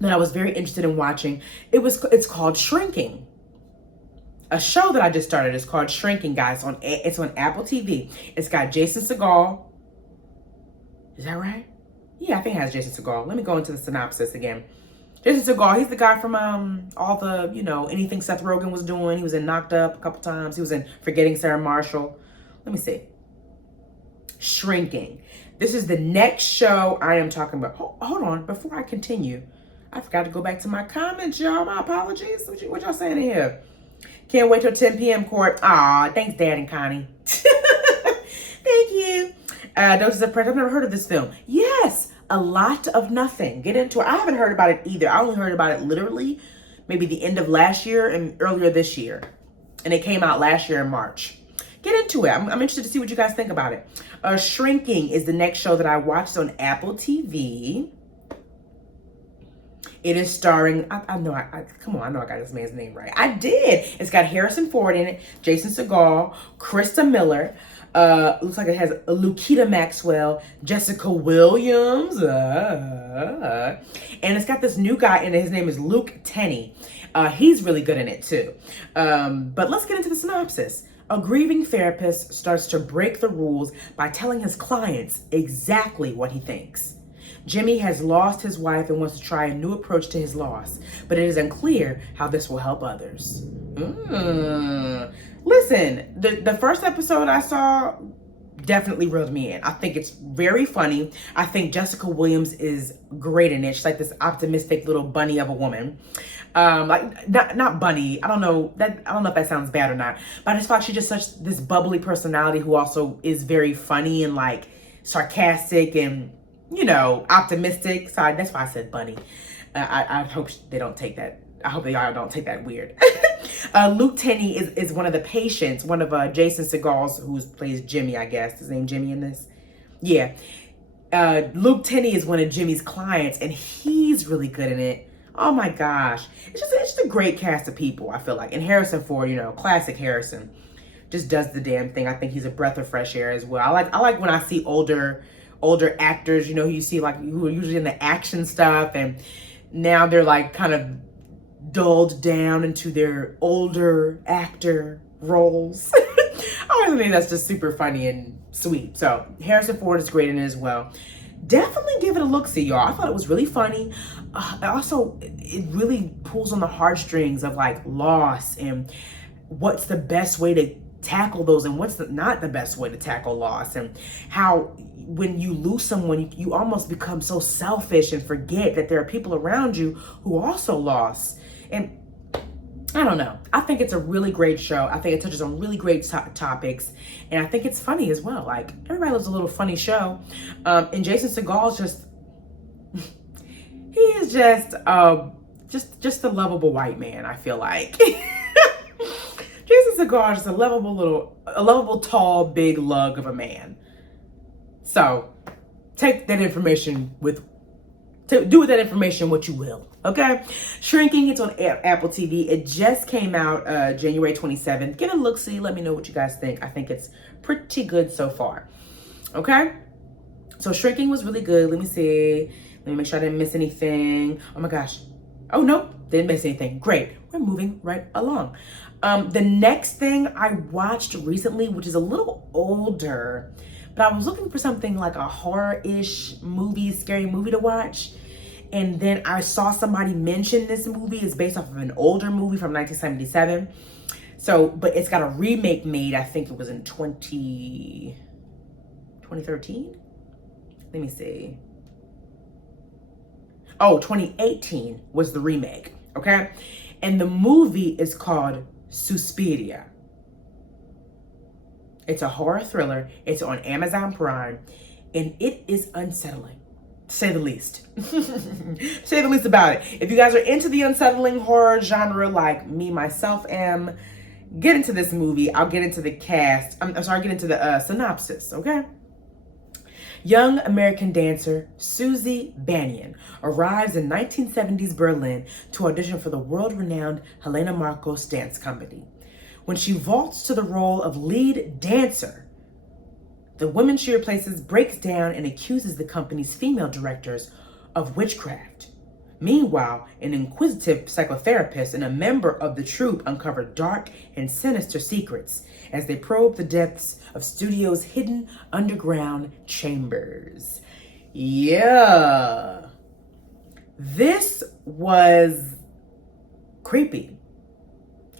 that I was very interested in watching, it's called Shrinking. A show that I just started is called Shrinking, guys. It's on Apple TV. It's got Jason Segel. Is that right? Yeah, I think it has Jason Segel. Let me go into the synopsis again. Jason Segel, he's the guy from all the, anything Seth Rogen was doing. He was in Knocked Up a couple times. He was in Forgetting Sarah Marshall. Let me see. Shrinking. This is the next show I am talking about. Hold on. Before I continue, I forgot to go back to my comments, y'all. My apologies. What y'all saying in here? Can't wait till 10 p.m. court. Aw, thanks, Dad and Connie. Thank you. Doses of Pressure. I've never heard of this film. Yes, A Lot of Nothing. Get into it. I haven't heard about it either. I only heard about it literally maybe the end of last year and earlier this year. And it came out last year in March. Get into it. I'm interested to see what you guys think about it. Shrinking is the next show that I watched on Apple TV. It is starring, come on, I know I got this man's name right. I did. It's got Harrison Ford in it, Jason Segel, Krista Miller. Looks like it has Lukita Maxwell, Jessica Williams. And it's got this new guy in it. His name is Luke Tenney. He's really good in it too. But let's get into the synopsis. A grieving therapist starts to break the rules by telling his clients exactly what he thinks. Jimmy has lost his wife and wants to try a new approach to his loss, but it is unclear how this will help others. Listen, the first episode I saw definitely reeled me in. I think it's very funny. I think Jessica Williams is great in it. She's like this optimistic little bunny of a woman. Like not bunny. I don't know if that sounds bad or not, but I just feel like she's just such this bubbly personality who also is very funny and like sarcastic and optimistic. Sorry, that's why I said bunny. I hope they don't take that. I hope they all don't take that weird. Luke Tenney is one of the patients, one of Jason Segel's, who plays Jimmy, I guess. His name Jimmy in this? Yeah. Luke Tenney is one of Jimmy's clients, and he's really good in it. Oh my gosh. It's just a great cast of people, I feel like. And Harrison Ford, classic Harrison, just does the damn thing. I think he's a breath of fresh air as well. I like when I see older actors, who you see like who are usually in the action stuff, and now they're like kind of dulled down into their older actor roles. I really think that's just super funny and sweet. So Harrison Ford is great in it as well. Definitely give it a look-see, y'all. I thought it was really funny. Also, it really pulls on the heartstrings of like loss and what's the best way to tackle those and what's not the best way to tackle loss, and how when you lose someone, you almost become so selfish and forget that there are people around you who also lost. And I don't know. I think it's a really great show. I think it touches on really great topics, and I think it's funny as well. Like, everybody loves a little funny show. And Jason Segel's he is just a lovable white man, I feel like. Jason Segel is just a lovable, tall, big lug of a man. So take that information do with that information what you will. Okay, Shrinking. It's on Apple TV. It just came out January 27th. Give it a look, see. Let me know what you guys think. I think it's pretty good so far. Okay, so Shrinking was really good. Let me see. Let me make sure I didn't miss anything. Oh my gosh. Oh nope, didn't miss anything. Great. We're moving right along. The next thing I watched recently, which is a little older, but I was looking for something like a horror-ish movie, scary movie to watch. And then I saw somebody mention this movie. It's based off of an older movie from 1977. So, but it's got a remake made, I think it was in 2013? Let me see. Oh, 2018 was the remake, okay? And the movie is called Suspiria. It's a horror thriller. It's on Amazon Prime, and it is unsettling, to say the least. Say the least about it. If you guys are into the unsettling horror genre like me, myself am, get into this movie. I'll get into the cast. Get into the synopsis, okay? Young American dancer Susie Bannion arrives in 1970s Berlin to audition for the world-renowned Helena Marcos dance company. When she vaults to the role of lead dancer, the woman she replaces breaks down and accuses the company's female directors of witchcraft. Meanwhile, an inquisitive psychotherapist and a member of the troupe uncover dark and sinister secrets as they probe the depths of studio's hidden underground chambers. Yeah. This was creepy.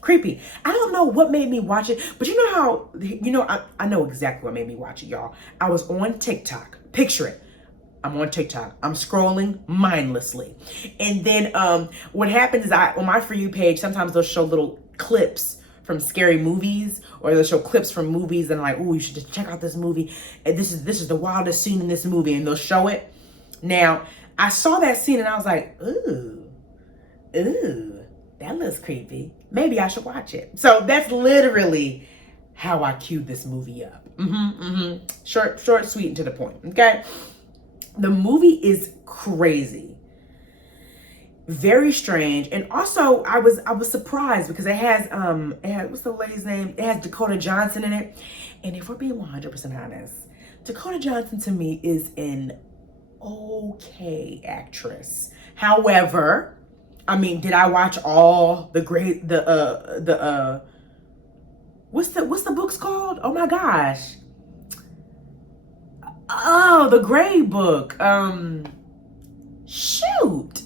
Creepy. I don't know what made me watch it, but you know how, I know exactly what made me watch it, y'all. I was on TikTok. Picture it. I'm on TikTok. I'm scrolling mindlessly. And then what happens is on my For You page, sometimes they'll show little clips from scary movies, or they'll show clips from movies and I'm like, ooh, you should just check out this movie. And this is the wildest scene in this movie, and they'll show it. Now, I saw that scene and I was like, ooh, that looks creepy. Maybe I should watch it. So that's literally how I queued this movie up. Short, sweet, and to the point, okay? The movie is crazy, very strange, and also I was surprised because it has what's the lady's name? It has Dakota Johnson in it, and if we're being 100% honest, Dakota Johnson to me is an okay actress. However, I mean, did I watch all what's the books called? Oh my gosh. Oh, the Gray Book. Shoot.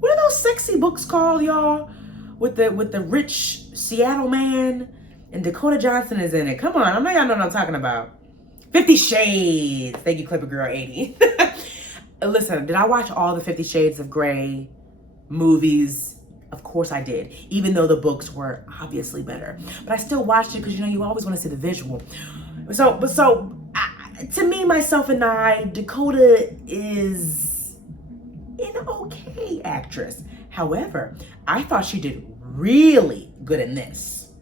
What are those sexy books called, y'all? With the rich Seattle man and Dakota Johnson is in it. Come on, I know y'all know what I'm talking about. 50 Shades. Thank you, Clipper Girl 80. Listen, did I watch all the 50 Shades of Grey movies? Of course I did, even though the books were obviously better. But I still watched it because you always want to see the visual. To me, myself, and I, Dakota is an okay actress. However, I thought she did really good in this.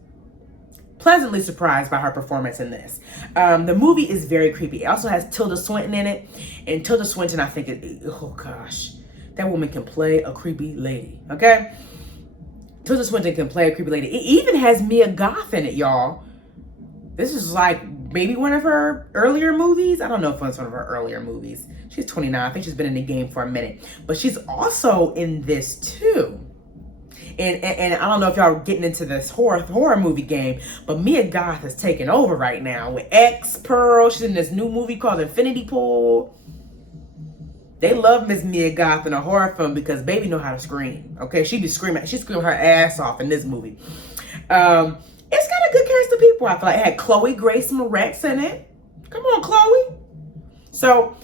Pleasantly surprised by her performance in this. The movie is very creepy. It also has Tilda Swinton in it. And Tilda Swinton, I think, oh gosh, that woman can play a creepy lady, okay? Tilda Swinton can play a creepy lady. It even has Mia Goth in it, y'all. This is like maybe one of her earlier movies. I don't know if it's one of her earlier movies. She's 29. I think she's been in the game for a minute. But she's also in this too. And I don't know if y'all are getting into this horror movie game, but Mia Goth is taking over right now with X, Pearl. She's in this new movie called Infinity Pool. They love Miss Mia Goth in a horror film because baby know how to scream. Okay, she screaming her ass off in this movie. It's got a good cast of people. I feel like it had Chloe Grace Moretz in it. Come on, Chloe. So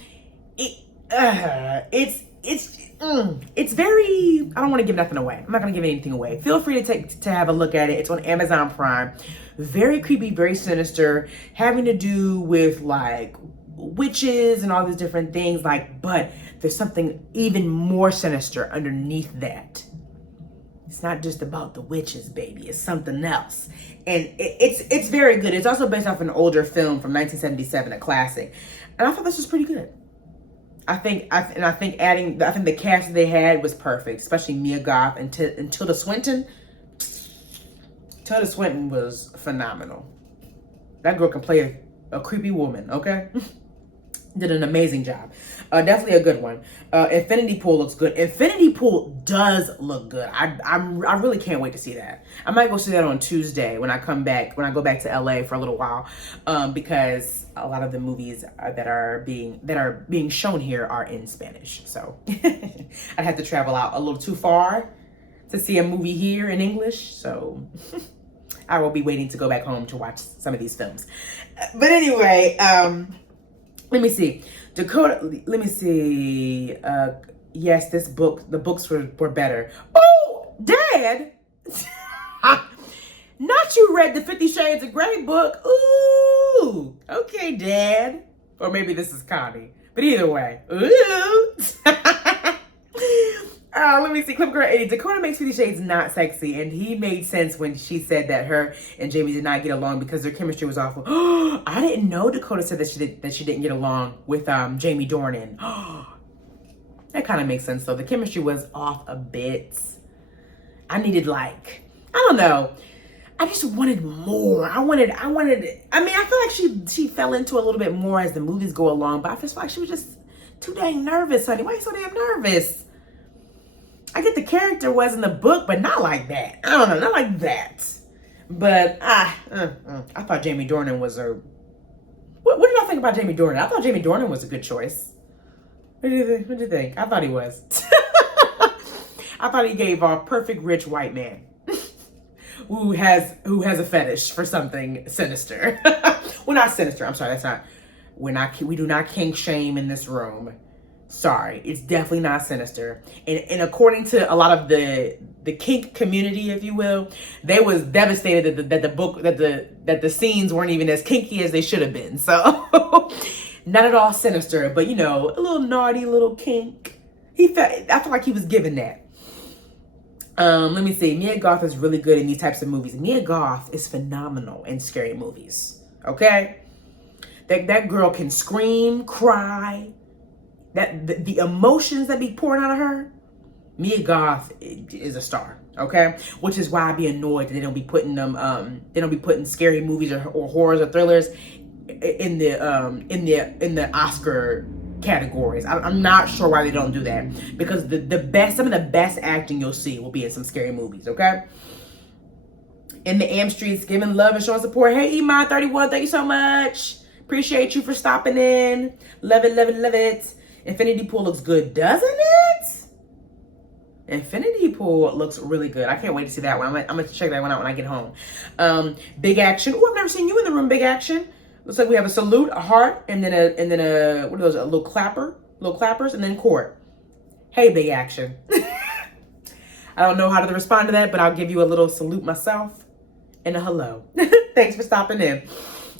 it's very. I don't want to give nothing away. I'm not gonna give anything away. Feel free to have a look at it. It's on Amazon Prime. Very creepy, very sinister, having to do with like witches and all these different things. But there's something even more sinister underneath that. It's not just about the witches, baby. It's something else. And it's very good. It's also based off an older film from 1977, a classic. And I thought this was pretty good. I think the cast they had was perfect, especially Mia Goth and Tilda Swinton. Tilda Swinton was phenomenal. That girl can play a creepy woman, okay? Did an amazing job. Definitely a good one. Infinity Pool looks good. Infinity Pool does look good. I really can't wait to see that. I might go see that on Tuesday when I go back to LA for a little while, because a lot of the movies that are being shown here are in Spanish. So I'd have to travel out a little too far to see a movie here in English. So I will be waiting to go back home to watch some of these films. But anyway, let me see. Dakota, let me see. Yes, the books were better. Oh, Dad! Not you read the 50 Shades of Grey book. Ooh, okay, Dad. Or maybe this is Connie. But either way, ooh. Let me see. Clip Girl 80. Dakota makes 50 Shades not sexy, and he made sense when she said that her and Jamie did not get along because their chemistry was awful. I didn't know Dakota said that she didn't get along with Jamie Dornan. That kind of makes sense though. The chemistry was off a bit. I needed I don't know. I just wanted more. I mean, I feel like she fell into a little bit more as the movies go along, but I feel like she was just too dang nervous, honey. Why are you so damn nervous? I get the character was in the book, but not like that. I don't know, not like that. But I thought Jamie Dornan was a... What did I think about Jamie Dornan? I thought Jamie Dornan was a good choice. What do you think? I thought he was. I thought he gave off perfect rich white man who has a fetish for something sinister. Well, not sinister. I'm sorry. That's not. We do not kink shame in this room. Sorry, it's definitely not sinister. And according to a lot of the kink community, if you will, they was devastated that the scenes weren't even as kinky as they should have been. So not at all sinister, but you know, a little naughty little kink. I felt like he was given that. Let me see. Mia Goth is really good in these types of movies. Mia Goth is phenomenal in scary movies. Okay, that girl can scream, cry. The emotions that be pouring out of her, Mia Goth is a star, okay? Which is why I be annoyed that they don't be putting scary movies or horrors or thrillers in the Oscar categories. I'm not sure why they don't do that, because some of the best acting you'll see will be in some scary movies, okay? In the Am Streets, giving love and showing support. Hey, Iman31, thank you so much. Appreciate you for stopping in. Love it, love it, love it. Infinity Pool looks good, doesn't it? Infinity Pool looks really good. I can't wait to see that one. I'm gonna check that one out when I get home. Big Action. Oh, I've never seen you in the room, Big Action. Looks like we have a salute, a heart, and then a what are those? A little clappers, and then court. Hey, Big Action. I don't know how to respond to that, but I'll give you a little salute myself and a hello. Thanks for stopping in.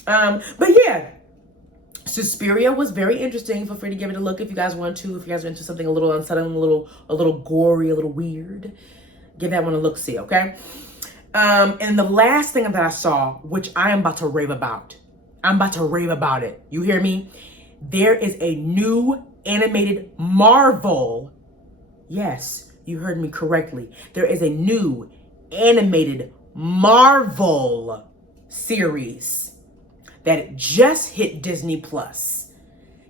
But yeah. Suspiria was very interesting. Feel free to give it a look if you guys want to. If you guys are into something a little unsettling, a little gory, a little weird, give that one a look-see, okay? And the last thing that I saw, which I am about to rave about. I'm about to rave about it. You hear me? There is a new animated Marvel. Yes, you heard me correctly. There is a new animated Marvel series that just hit Disney Plus.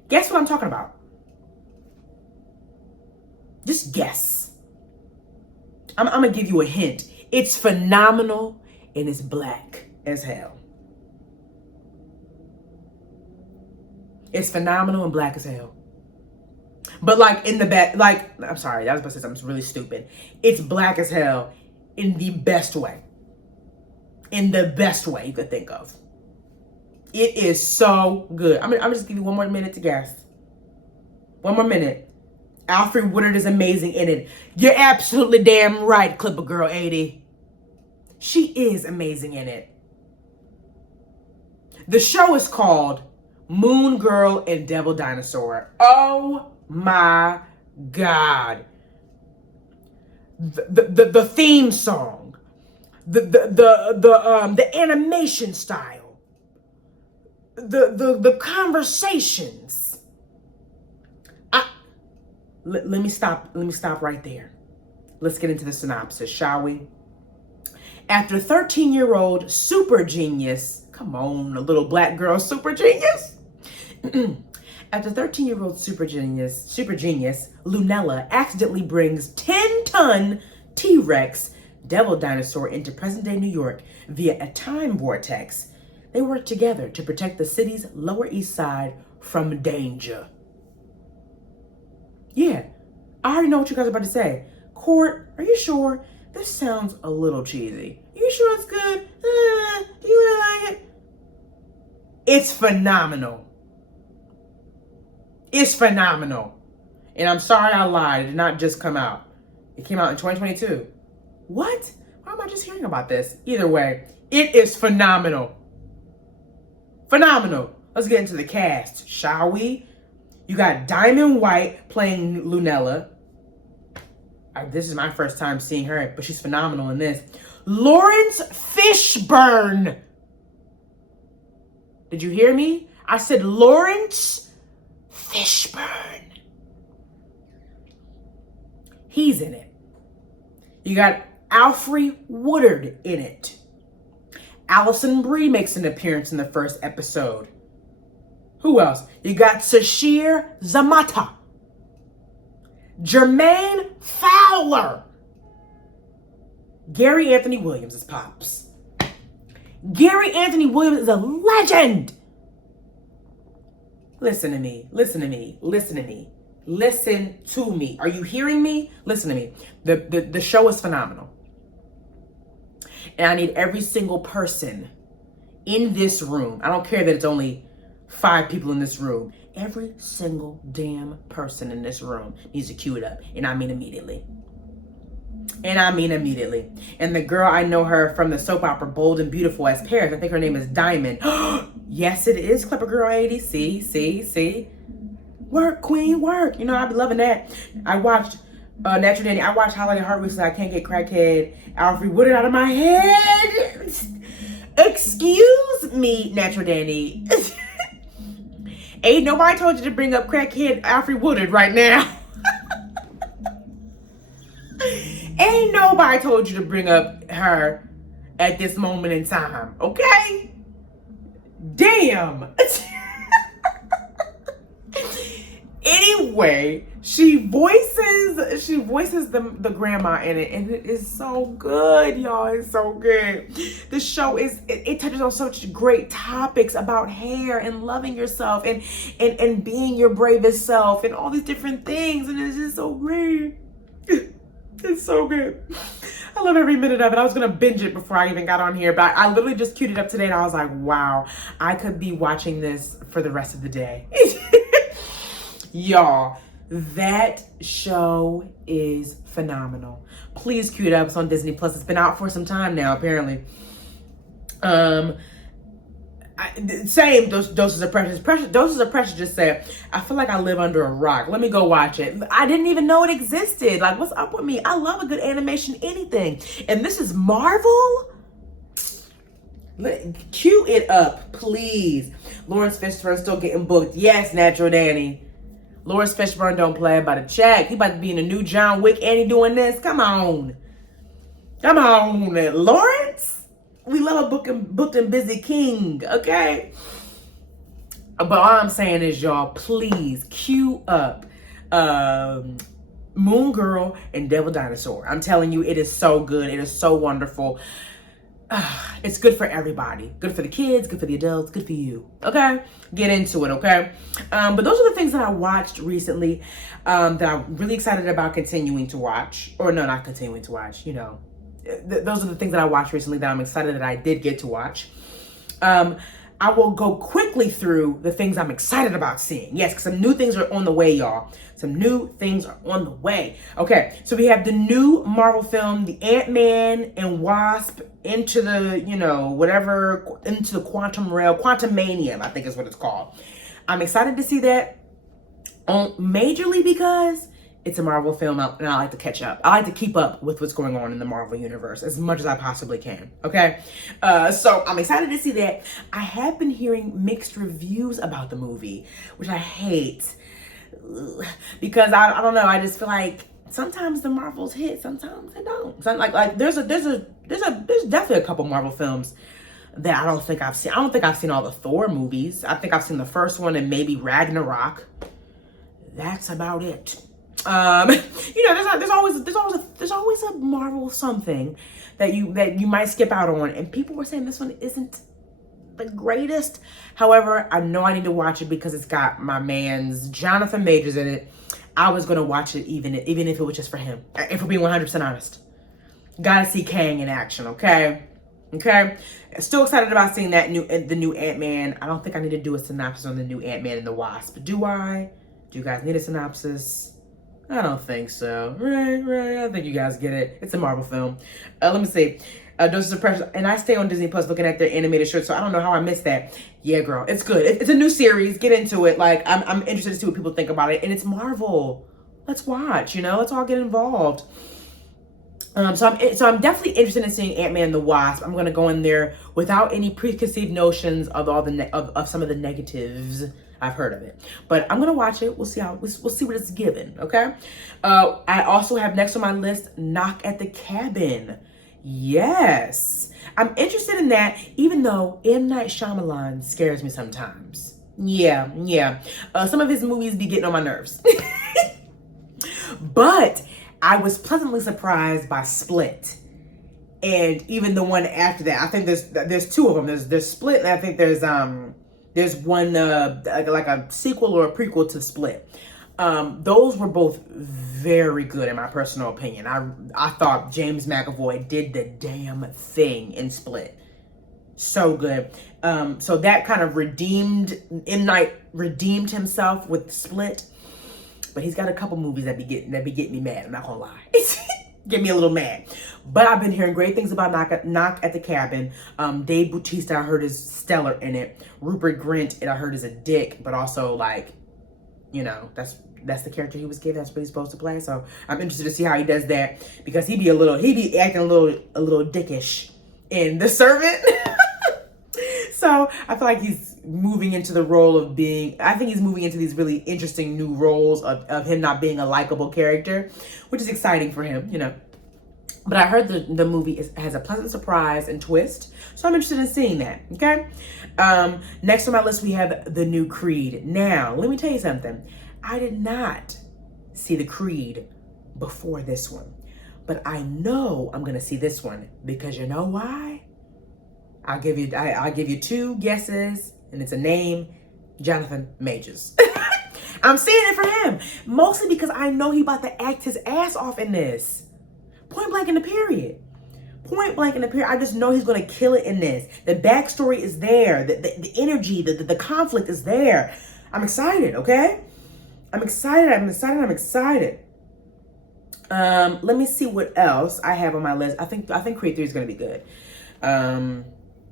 Guess what I'm talking about? Just guess. I'm gonna give you a hint. It's phenomenal and it's black as hell. It's phenomenal and black as hell. But like in the best, like, I'm sorry, I was about to say something really stupid. It's black as hell in the best way. In the best way you could think of. It is so good. I'm gonna just give you one more minute to guess. One more minute. Alfred Woodard is amazing in it. You're absolutely damn right, Clipper Girl 80. She is amazing in it. The show is called Moon Girl and Devil Dinosaur. Oh my God. The theme song, the animation style, the conversations. Let me stop right there. Let's get into the synopsis, shall we? After 13-year-old super genius, come on, a little black girl super genius. After 13-year-old super genius, Lunella accidentally brings 10-ton T-Rex devil dinosaur into present-day New York via a time vortex. They work together to protect the city's Lower East Side from danger. Yeah, I already know what you guys are about to say. Court, are you sure? This sounds a little cheesy. You sure it's good? Do you really like it? It's phenomenal. It's phenomenal. And I'm sorry I lied. It did not just come out. It came out in 2022. What? Why am I just hearing about this? Either way, it is phenomenal. Phenomenal. Let's get into the cast, shall we? You got Diamond White playing Lunella. This is my first time seeing her, but she's phenomenal in this. Lawrence Fishburne. Did you hear me? I said Lawrence Fishburne. He's in it. You got Alfred Woodard in it. Alison Brie makes an appearance in the first episode. Who else? You got Sashir Zamata. Jermaine Fowler. Gary Anthony Williams is Pops. Gary Anthony Williams is a legend. Listen to me. Listen to me. Listen to me. Listen to me. Are you hearing me? Listen to me. The show is phenomenal. And I need every single person in this room. I don't care that it's only 5 people in this room. Every single damn person in this room needs to cue it up. And I mean immediately. And I mean immediately. And the girl, I know her from the soap opera Bold and Beautiful as Paris. I think her name is Diamond. Yes, it is. Clever Girl 80. See. Work, queen, work. You know, I be loving that. I watched Natural Danny. I watched Holiday Heart recently. I Can't Get Crackhead. Alfred Woodard out of my head. Excuse me, Natural Danny. Ain't nobody told you to bring up crackhead Alfred Woodard right now. Ain't nobody told you to bring up her at this moment in time, okay? Damn. Anyway, she voices the grandma in it, and it is so good, y'all. It's so good. The show it touches on such great topics about hair and loving yourself and being your bravest self and all these different things, and it's just so great. It's so good. I love every minute of it. I was gonna binge it before I even got on here, but I literally just queued it up today and I was like, wow, I could be watching this for the rest of the day. Y'all, that show is phenomenal. Please cue it up. It's on Disney Plus. It's been out for some time now, apparently. Same doses of precious. Doses of precious just said, I feel like I live under a rock. Let me go watch it. I didn't even know it existed. Like, what's up with me? I love a good animation, anything. And this is Marvel? Cue it up, please. Lawrence Fishburne still getting booked. Yes, Natural Danny. Lawrence Fishburne don't play about a check. He about to be in a new John Wick and he doing this. Come on. Lawrence? We love a booked and busy king, okay? But all I'm saying is, y'all, please cue up Moon Girl and Devil Dinosaur. I'm telling you, it is so good. It is so wonderful. It's good for everybody. Good for the kids, good for the adults, good for you. Okay? Get into it, okay? But those are the things that I watched recently that I'm really excited about continuing to watch. Or no, not continuing to watch, you know. Those are the things that I watched recently that I'm excited that I did get to watch. I will go quickly through the things I'm excited about seeing. Yes, because some new things are on the way, y'all. Some new things are on the way. Okay, so we have the new Marvel film, the Ant-Man and Wasp into the, you know, whatever, into the quantum realm, Quantumania, I think is what it's called. I'm excited to see that majorly because it's a Marvel film and I like to catch up. I like to keep up with what's going on in the Marvel universe as much as I possibly can, okay? So I'm excited to see that. I have been hearing mixed reviews about the movie, which I hate. Because I don't know, I just feel like sometimes the Marvels hit, sometimes they don't. So like there's definitely a couple Marvel films that I don't think I've seen. I don't think I've seen all the Thor movies. I think I've seen the first one and maybe Ragnarok. That's about it. You know, there's always a Marvel something that you might skip out on, and people were saying this one isn't the greatest. However, I know I need to watch it because it's got my man's Jonathan Majors in it. I was gonna watch it even if it was just for him. If we're being 100% honest, gotta see Kang in action. Okay. Still excited about seeing the new Ant-Man. I don't think I need to do a synopsis on the new Ant-Man and the Wasp. Do I? Do you guys need a synopsis? I don't think so. Right. I think you guys get it. It's a Marvel film. Let me see. Doses of Pressure. And I stay on Disney Plus looking at their animated shorts, so I don't know how I missed that. Yeah, girl. It's good. It's a new series. Get into it. Like, I'm interested to see what people think about it. And it's Marvel. Let's watch, you know? Let's all get involved. So I'm definitely interested in seeing Ant-Man and the Wasp. I'm going to go in there without any preconceived notions of all of some of the negatives. I've heard of it, but I'm gonna watch it. We'll see what it's given. Okay. I also have next on my list Knock at the Cabin. Yes, I'm interested in that, even though M. Night Shyamalan scares me sometimes. Yeah. Some of his movies be getting on my nerves. But I was pleasantly surprised by Split. And even the one after that. I think there's two of them. There's Split, and I think there's one like a sequel or a prequel to Split. Those were both very good in my personal opinion. I thought James McAvoy did the damn thing in Split. So good. So that kind of M. Night redeemed himself with Split. But he's got a couple movies that be getting me mad. I'm not gonna lie. Get me a little mad. But I've been hearing great things about Knock at the Cabin. Dave Bautista, I heard, is stellar in it. Rupert Grint, I heard, is a dick, but also like, you know, that's the character he was given. That's what he's supposed to play. So I'm interested to see how he does that, because he be acting a little dickish in The Servant. So I feel like he's moving into the role of I think he's moving into these really interesting new roles of him not being a likable character, which is exciting for him, you know. But I heard the movie has a pleasant surprise and twist, so I'm interested in seeing that, okay? Next on my list, we have the new Creed. Now, let me tell you something. I did not see the Creed before this one, but I know I'm going to see this one, because you know why? I'll give you two guesses, and it's a name: Jonathan Majors. I'm seeing it for him, mostly because I know he about to act his ass off in this. Point blank in the period. Point blank in the period. I just know he's gonna kill it in this. The backstory is there. The energy, the conflict is there. I'm excited. Okay, I'm excited. Let me see what else I have on my list. I think Creed 3 is gonna be good.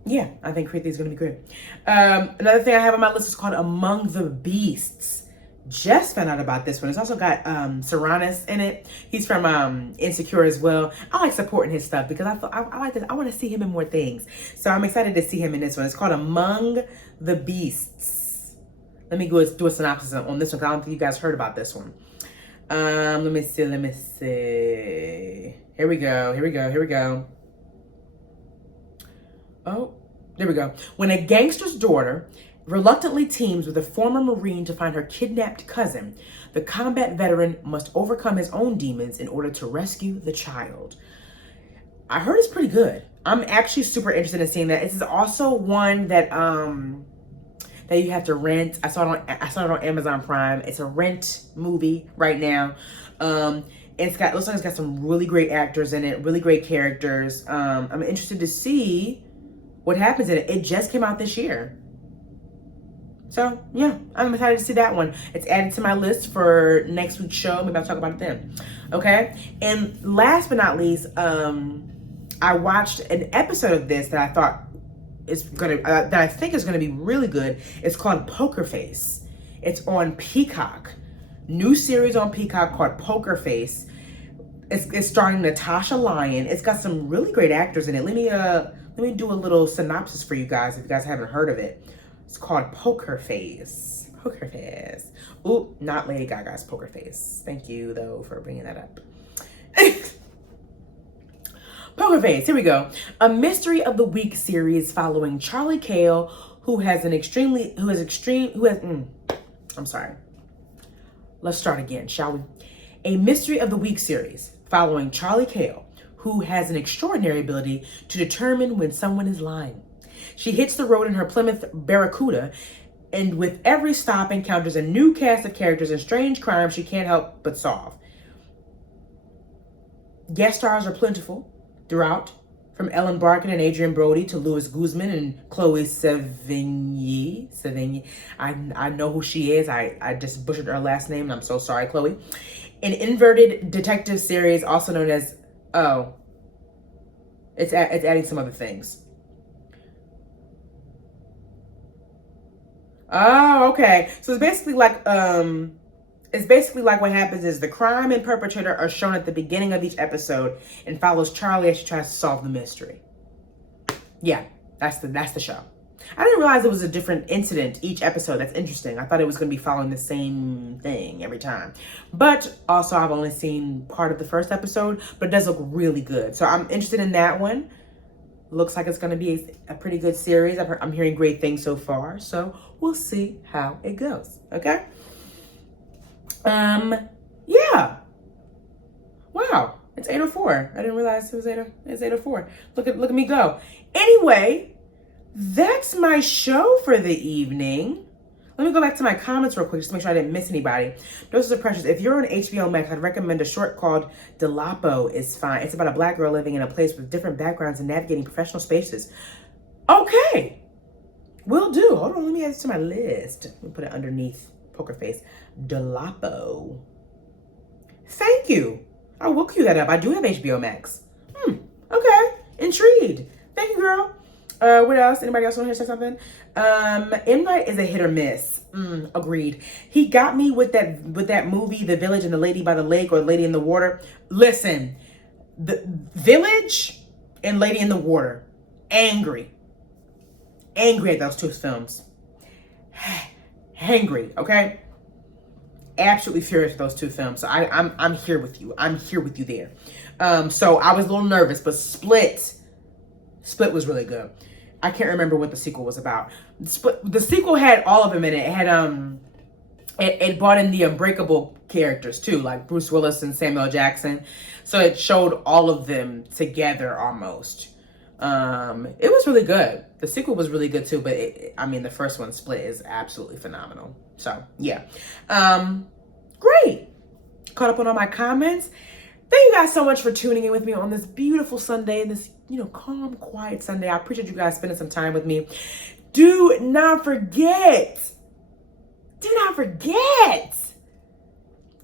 Yeah, I think Creed 3 is going to be good. Another thing I have on my list is called Among the Beasts. Just found out about this one. It's also got Serranis in it. He's from Insecure as well. I like supporting his stuff because I like this. I want to see him in more things. So I'm excited to see him in this one. It's called Among the Beasts. Let me go do a synopsis on this one, because I don't think you guys heard about this one. Let me see. Here we go. Oh, there we go. When a gangster's daughter reluctantly teams with a former Marine to find her kidnapped cousin, the combat veteran must overcome his own demons in order to rescue the child. I heard it's pretty good. I'm actually super interested in seeing that. This is also one that you have to rent. I saw it on Amazon Prime. It's a rent movie right now. Looks like it's got some really great actors in it, really great characters. I'm interested to see what happens in it. It just came out this year. So, yeah, I'm excited to see that one. It's added to my list for next week's show. Maybe I'll talk about it then. Okay? And last but not least, I watched an episode of this that I thought that I think is gonna be really good. It's called Poker Face. It's on Peacock. New series on Peacock called Poker Face. It's starring Natasha Lyonne. It's got some really great actors in it. Let me do a little synopsis for you guys if you guys haven't heard of it. It's called Poker Face. Poker Face. Ooh, not Lady Gaga's Poker Face. Thank you, though, for bringing that up. Poker Face. Here we go. A Mystery of the Week series following Charlie Cale, I'm sorry. Let's start again, shall we? A Mystery of the Week series following Charlie Cale, who has an extraordinary ability to determine when someone is lying. She hits the road in her Plymouth Barracuda, and with every stop encounters a new cast of characters and strange crimes she can't help but solve. Guest stars are plentiful throughout, from Ellen Barkin and Adrian Brody to Louis Guzman and Chloe Sevigny. I know who she is. I just butchered her last name, and I'm so sorry, Chloe. An inverted detective series, also known as it's adding some other things. Oh, okay. So it's basically like what happens is the crime and perpetrator are shown at the beginning of each episode and follows Charlie as she tries to solve the mystery. Yeah, that's the show. I didn't realize it was a different incident each episode. That's interesting. I thought it was going to be following the same thing every time. But also, I've only seen part of the first episode, but it does look really good. So I'm interested in that one. Looks like it's going to be a pretty good series. I'm hearing great things so far. So we'll see how it goes. Okay? Yeah. Wow, it's 8:04. I didn't realize it was it's 8:04. Look at me go. Anyway, that's my show for the evening. Let me go back to my comments real quick just to make sure I didn't miss anybody. Doses of Precious. If you're on HBO Max, I'd recommend a short called Delapo is fine. It's about a black girl living in a place with different backgrounds and navigating professional spaces. Okay. Will do. Hold on, let me add this to my list. Let me put it underneath Poker Face. Delapo. Thank you. I will cue that up. I do have HBO Max. Okay. Intrigued. Thank you, girl. What else? Anybody else want to say something? M. Night is a hit or miss. Agreed. He got me with that movie, The Village and the Lady by the Lake, or Lady in the Water. Listen, The Village and Lady in the Water. Angry at those two films. Hangry, okay? Absolutely furious with those two films. So I'm here with you. I'm here with you there. So I was a little nervous, but Split was really good. I can't remember what the sequel was about. The sequel had all of them in it. It had it brought in the Unbreakable characters too, like Bruce Willis and Samuel Jackson. So it showed all of them together almost. It was really good. The sequel was really good too, but the first one, Split, is absolutely phenomenal. So yeah, great. Caught up on all my comments. Thank you guys so much for tuning in with me on this beautiful Sunday, this calm, quiet Sunday. I appreciate you guys spending some time with me. Do not forget.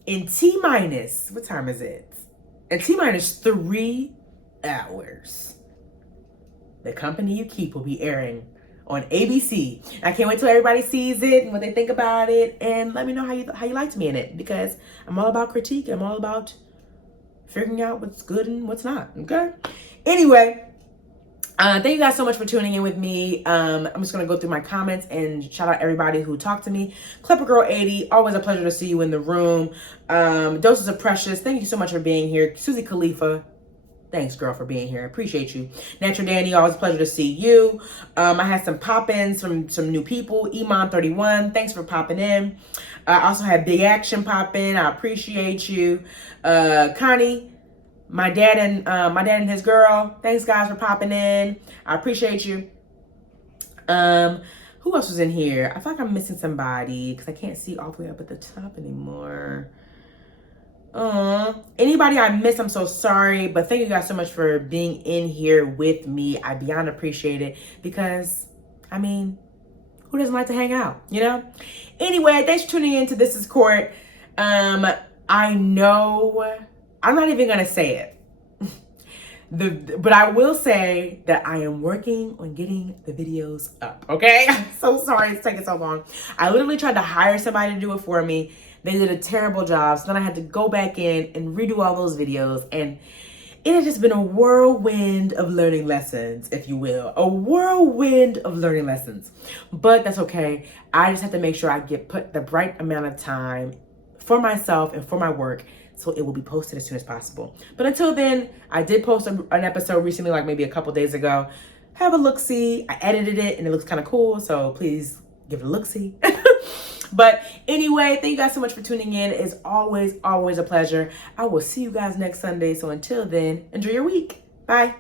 In T-minus, what time is it? In T-minus 3 hours, The Company You Keep will be airing on ABC. I can't wait till everybody sees it and what they think about it, and let me know how you liked me in it, because I'm all about critique. I'm all about figuring out what's good and what's not. Okay. Anyway, thank you guys so much for tuning in with me. I'm just gonna go through my comments and shout out everybody who talked to me. Clipper Girl 80, always a pleasure to see you in the room. Doses of Precious, thank you so much for being here. Susie Khalifa, thanks, girl, for being here. I appreciate you. Natural Danny, always a pleasure to see you. I had some pop-ins from some new people. Iman31, thanks for popping in. I also had Big Action pop in. I appreciate you. Connie, my dad and his girl, thanks guys for popping in. I appreciate you. Who else was in here? I feel like I'm missing somebody because I can't see all the way up at the top anymore. Anybody I missed, I'm so sorry, but thank you guys so much for being in here with me. I beyond appreciate it, because who doesn't like to hang out, Anyway, thanks for tuning in to This Is Court. I know I'm not even gonna say it. But I will say that I am working on getting the videos up, okay? I'm so sorry it's taking so long. I literally tried to hire somebody to do it for me. They did a terrible job, so then I had to go back in and redo all those videos, and it has just been a whirlwind of learning lessons, if you will. A whirlwind of learning lessons. But that's okay. I just have to make sure I put the right amount of time for myself and for my work, so it will be posted as soon as possible. But until then, I did post an episode recently, like maybe a couple days ago. Have a look-see. I edited it and it looks kind of cool, so please give it a look-see. But anyway, thank you guys so much for tuning in. It's always a pleasure. I will see you guys next Sunday. So until then, enjoy your week. Bye.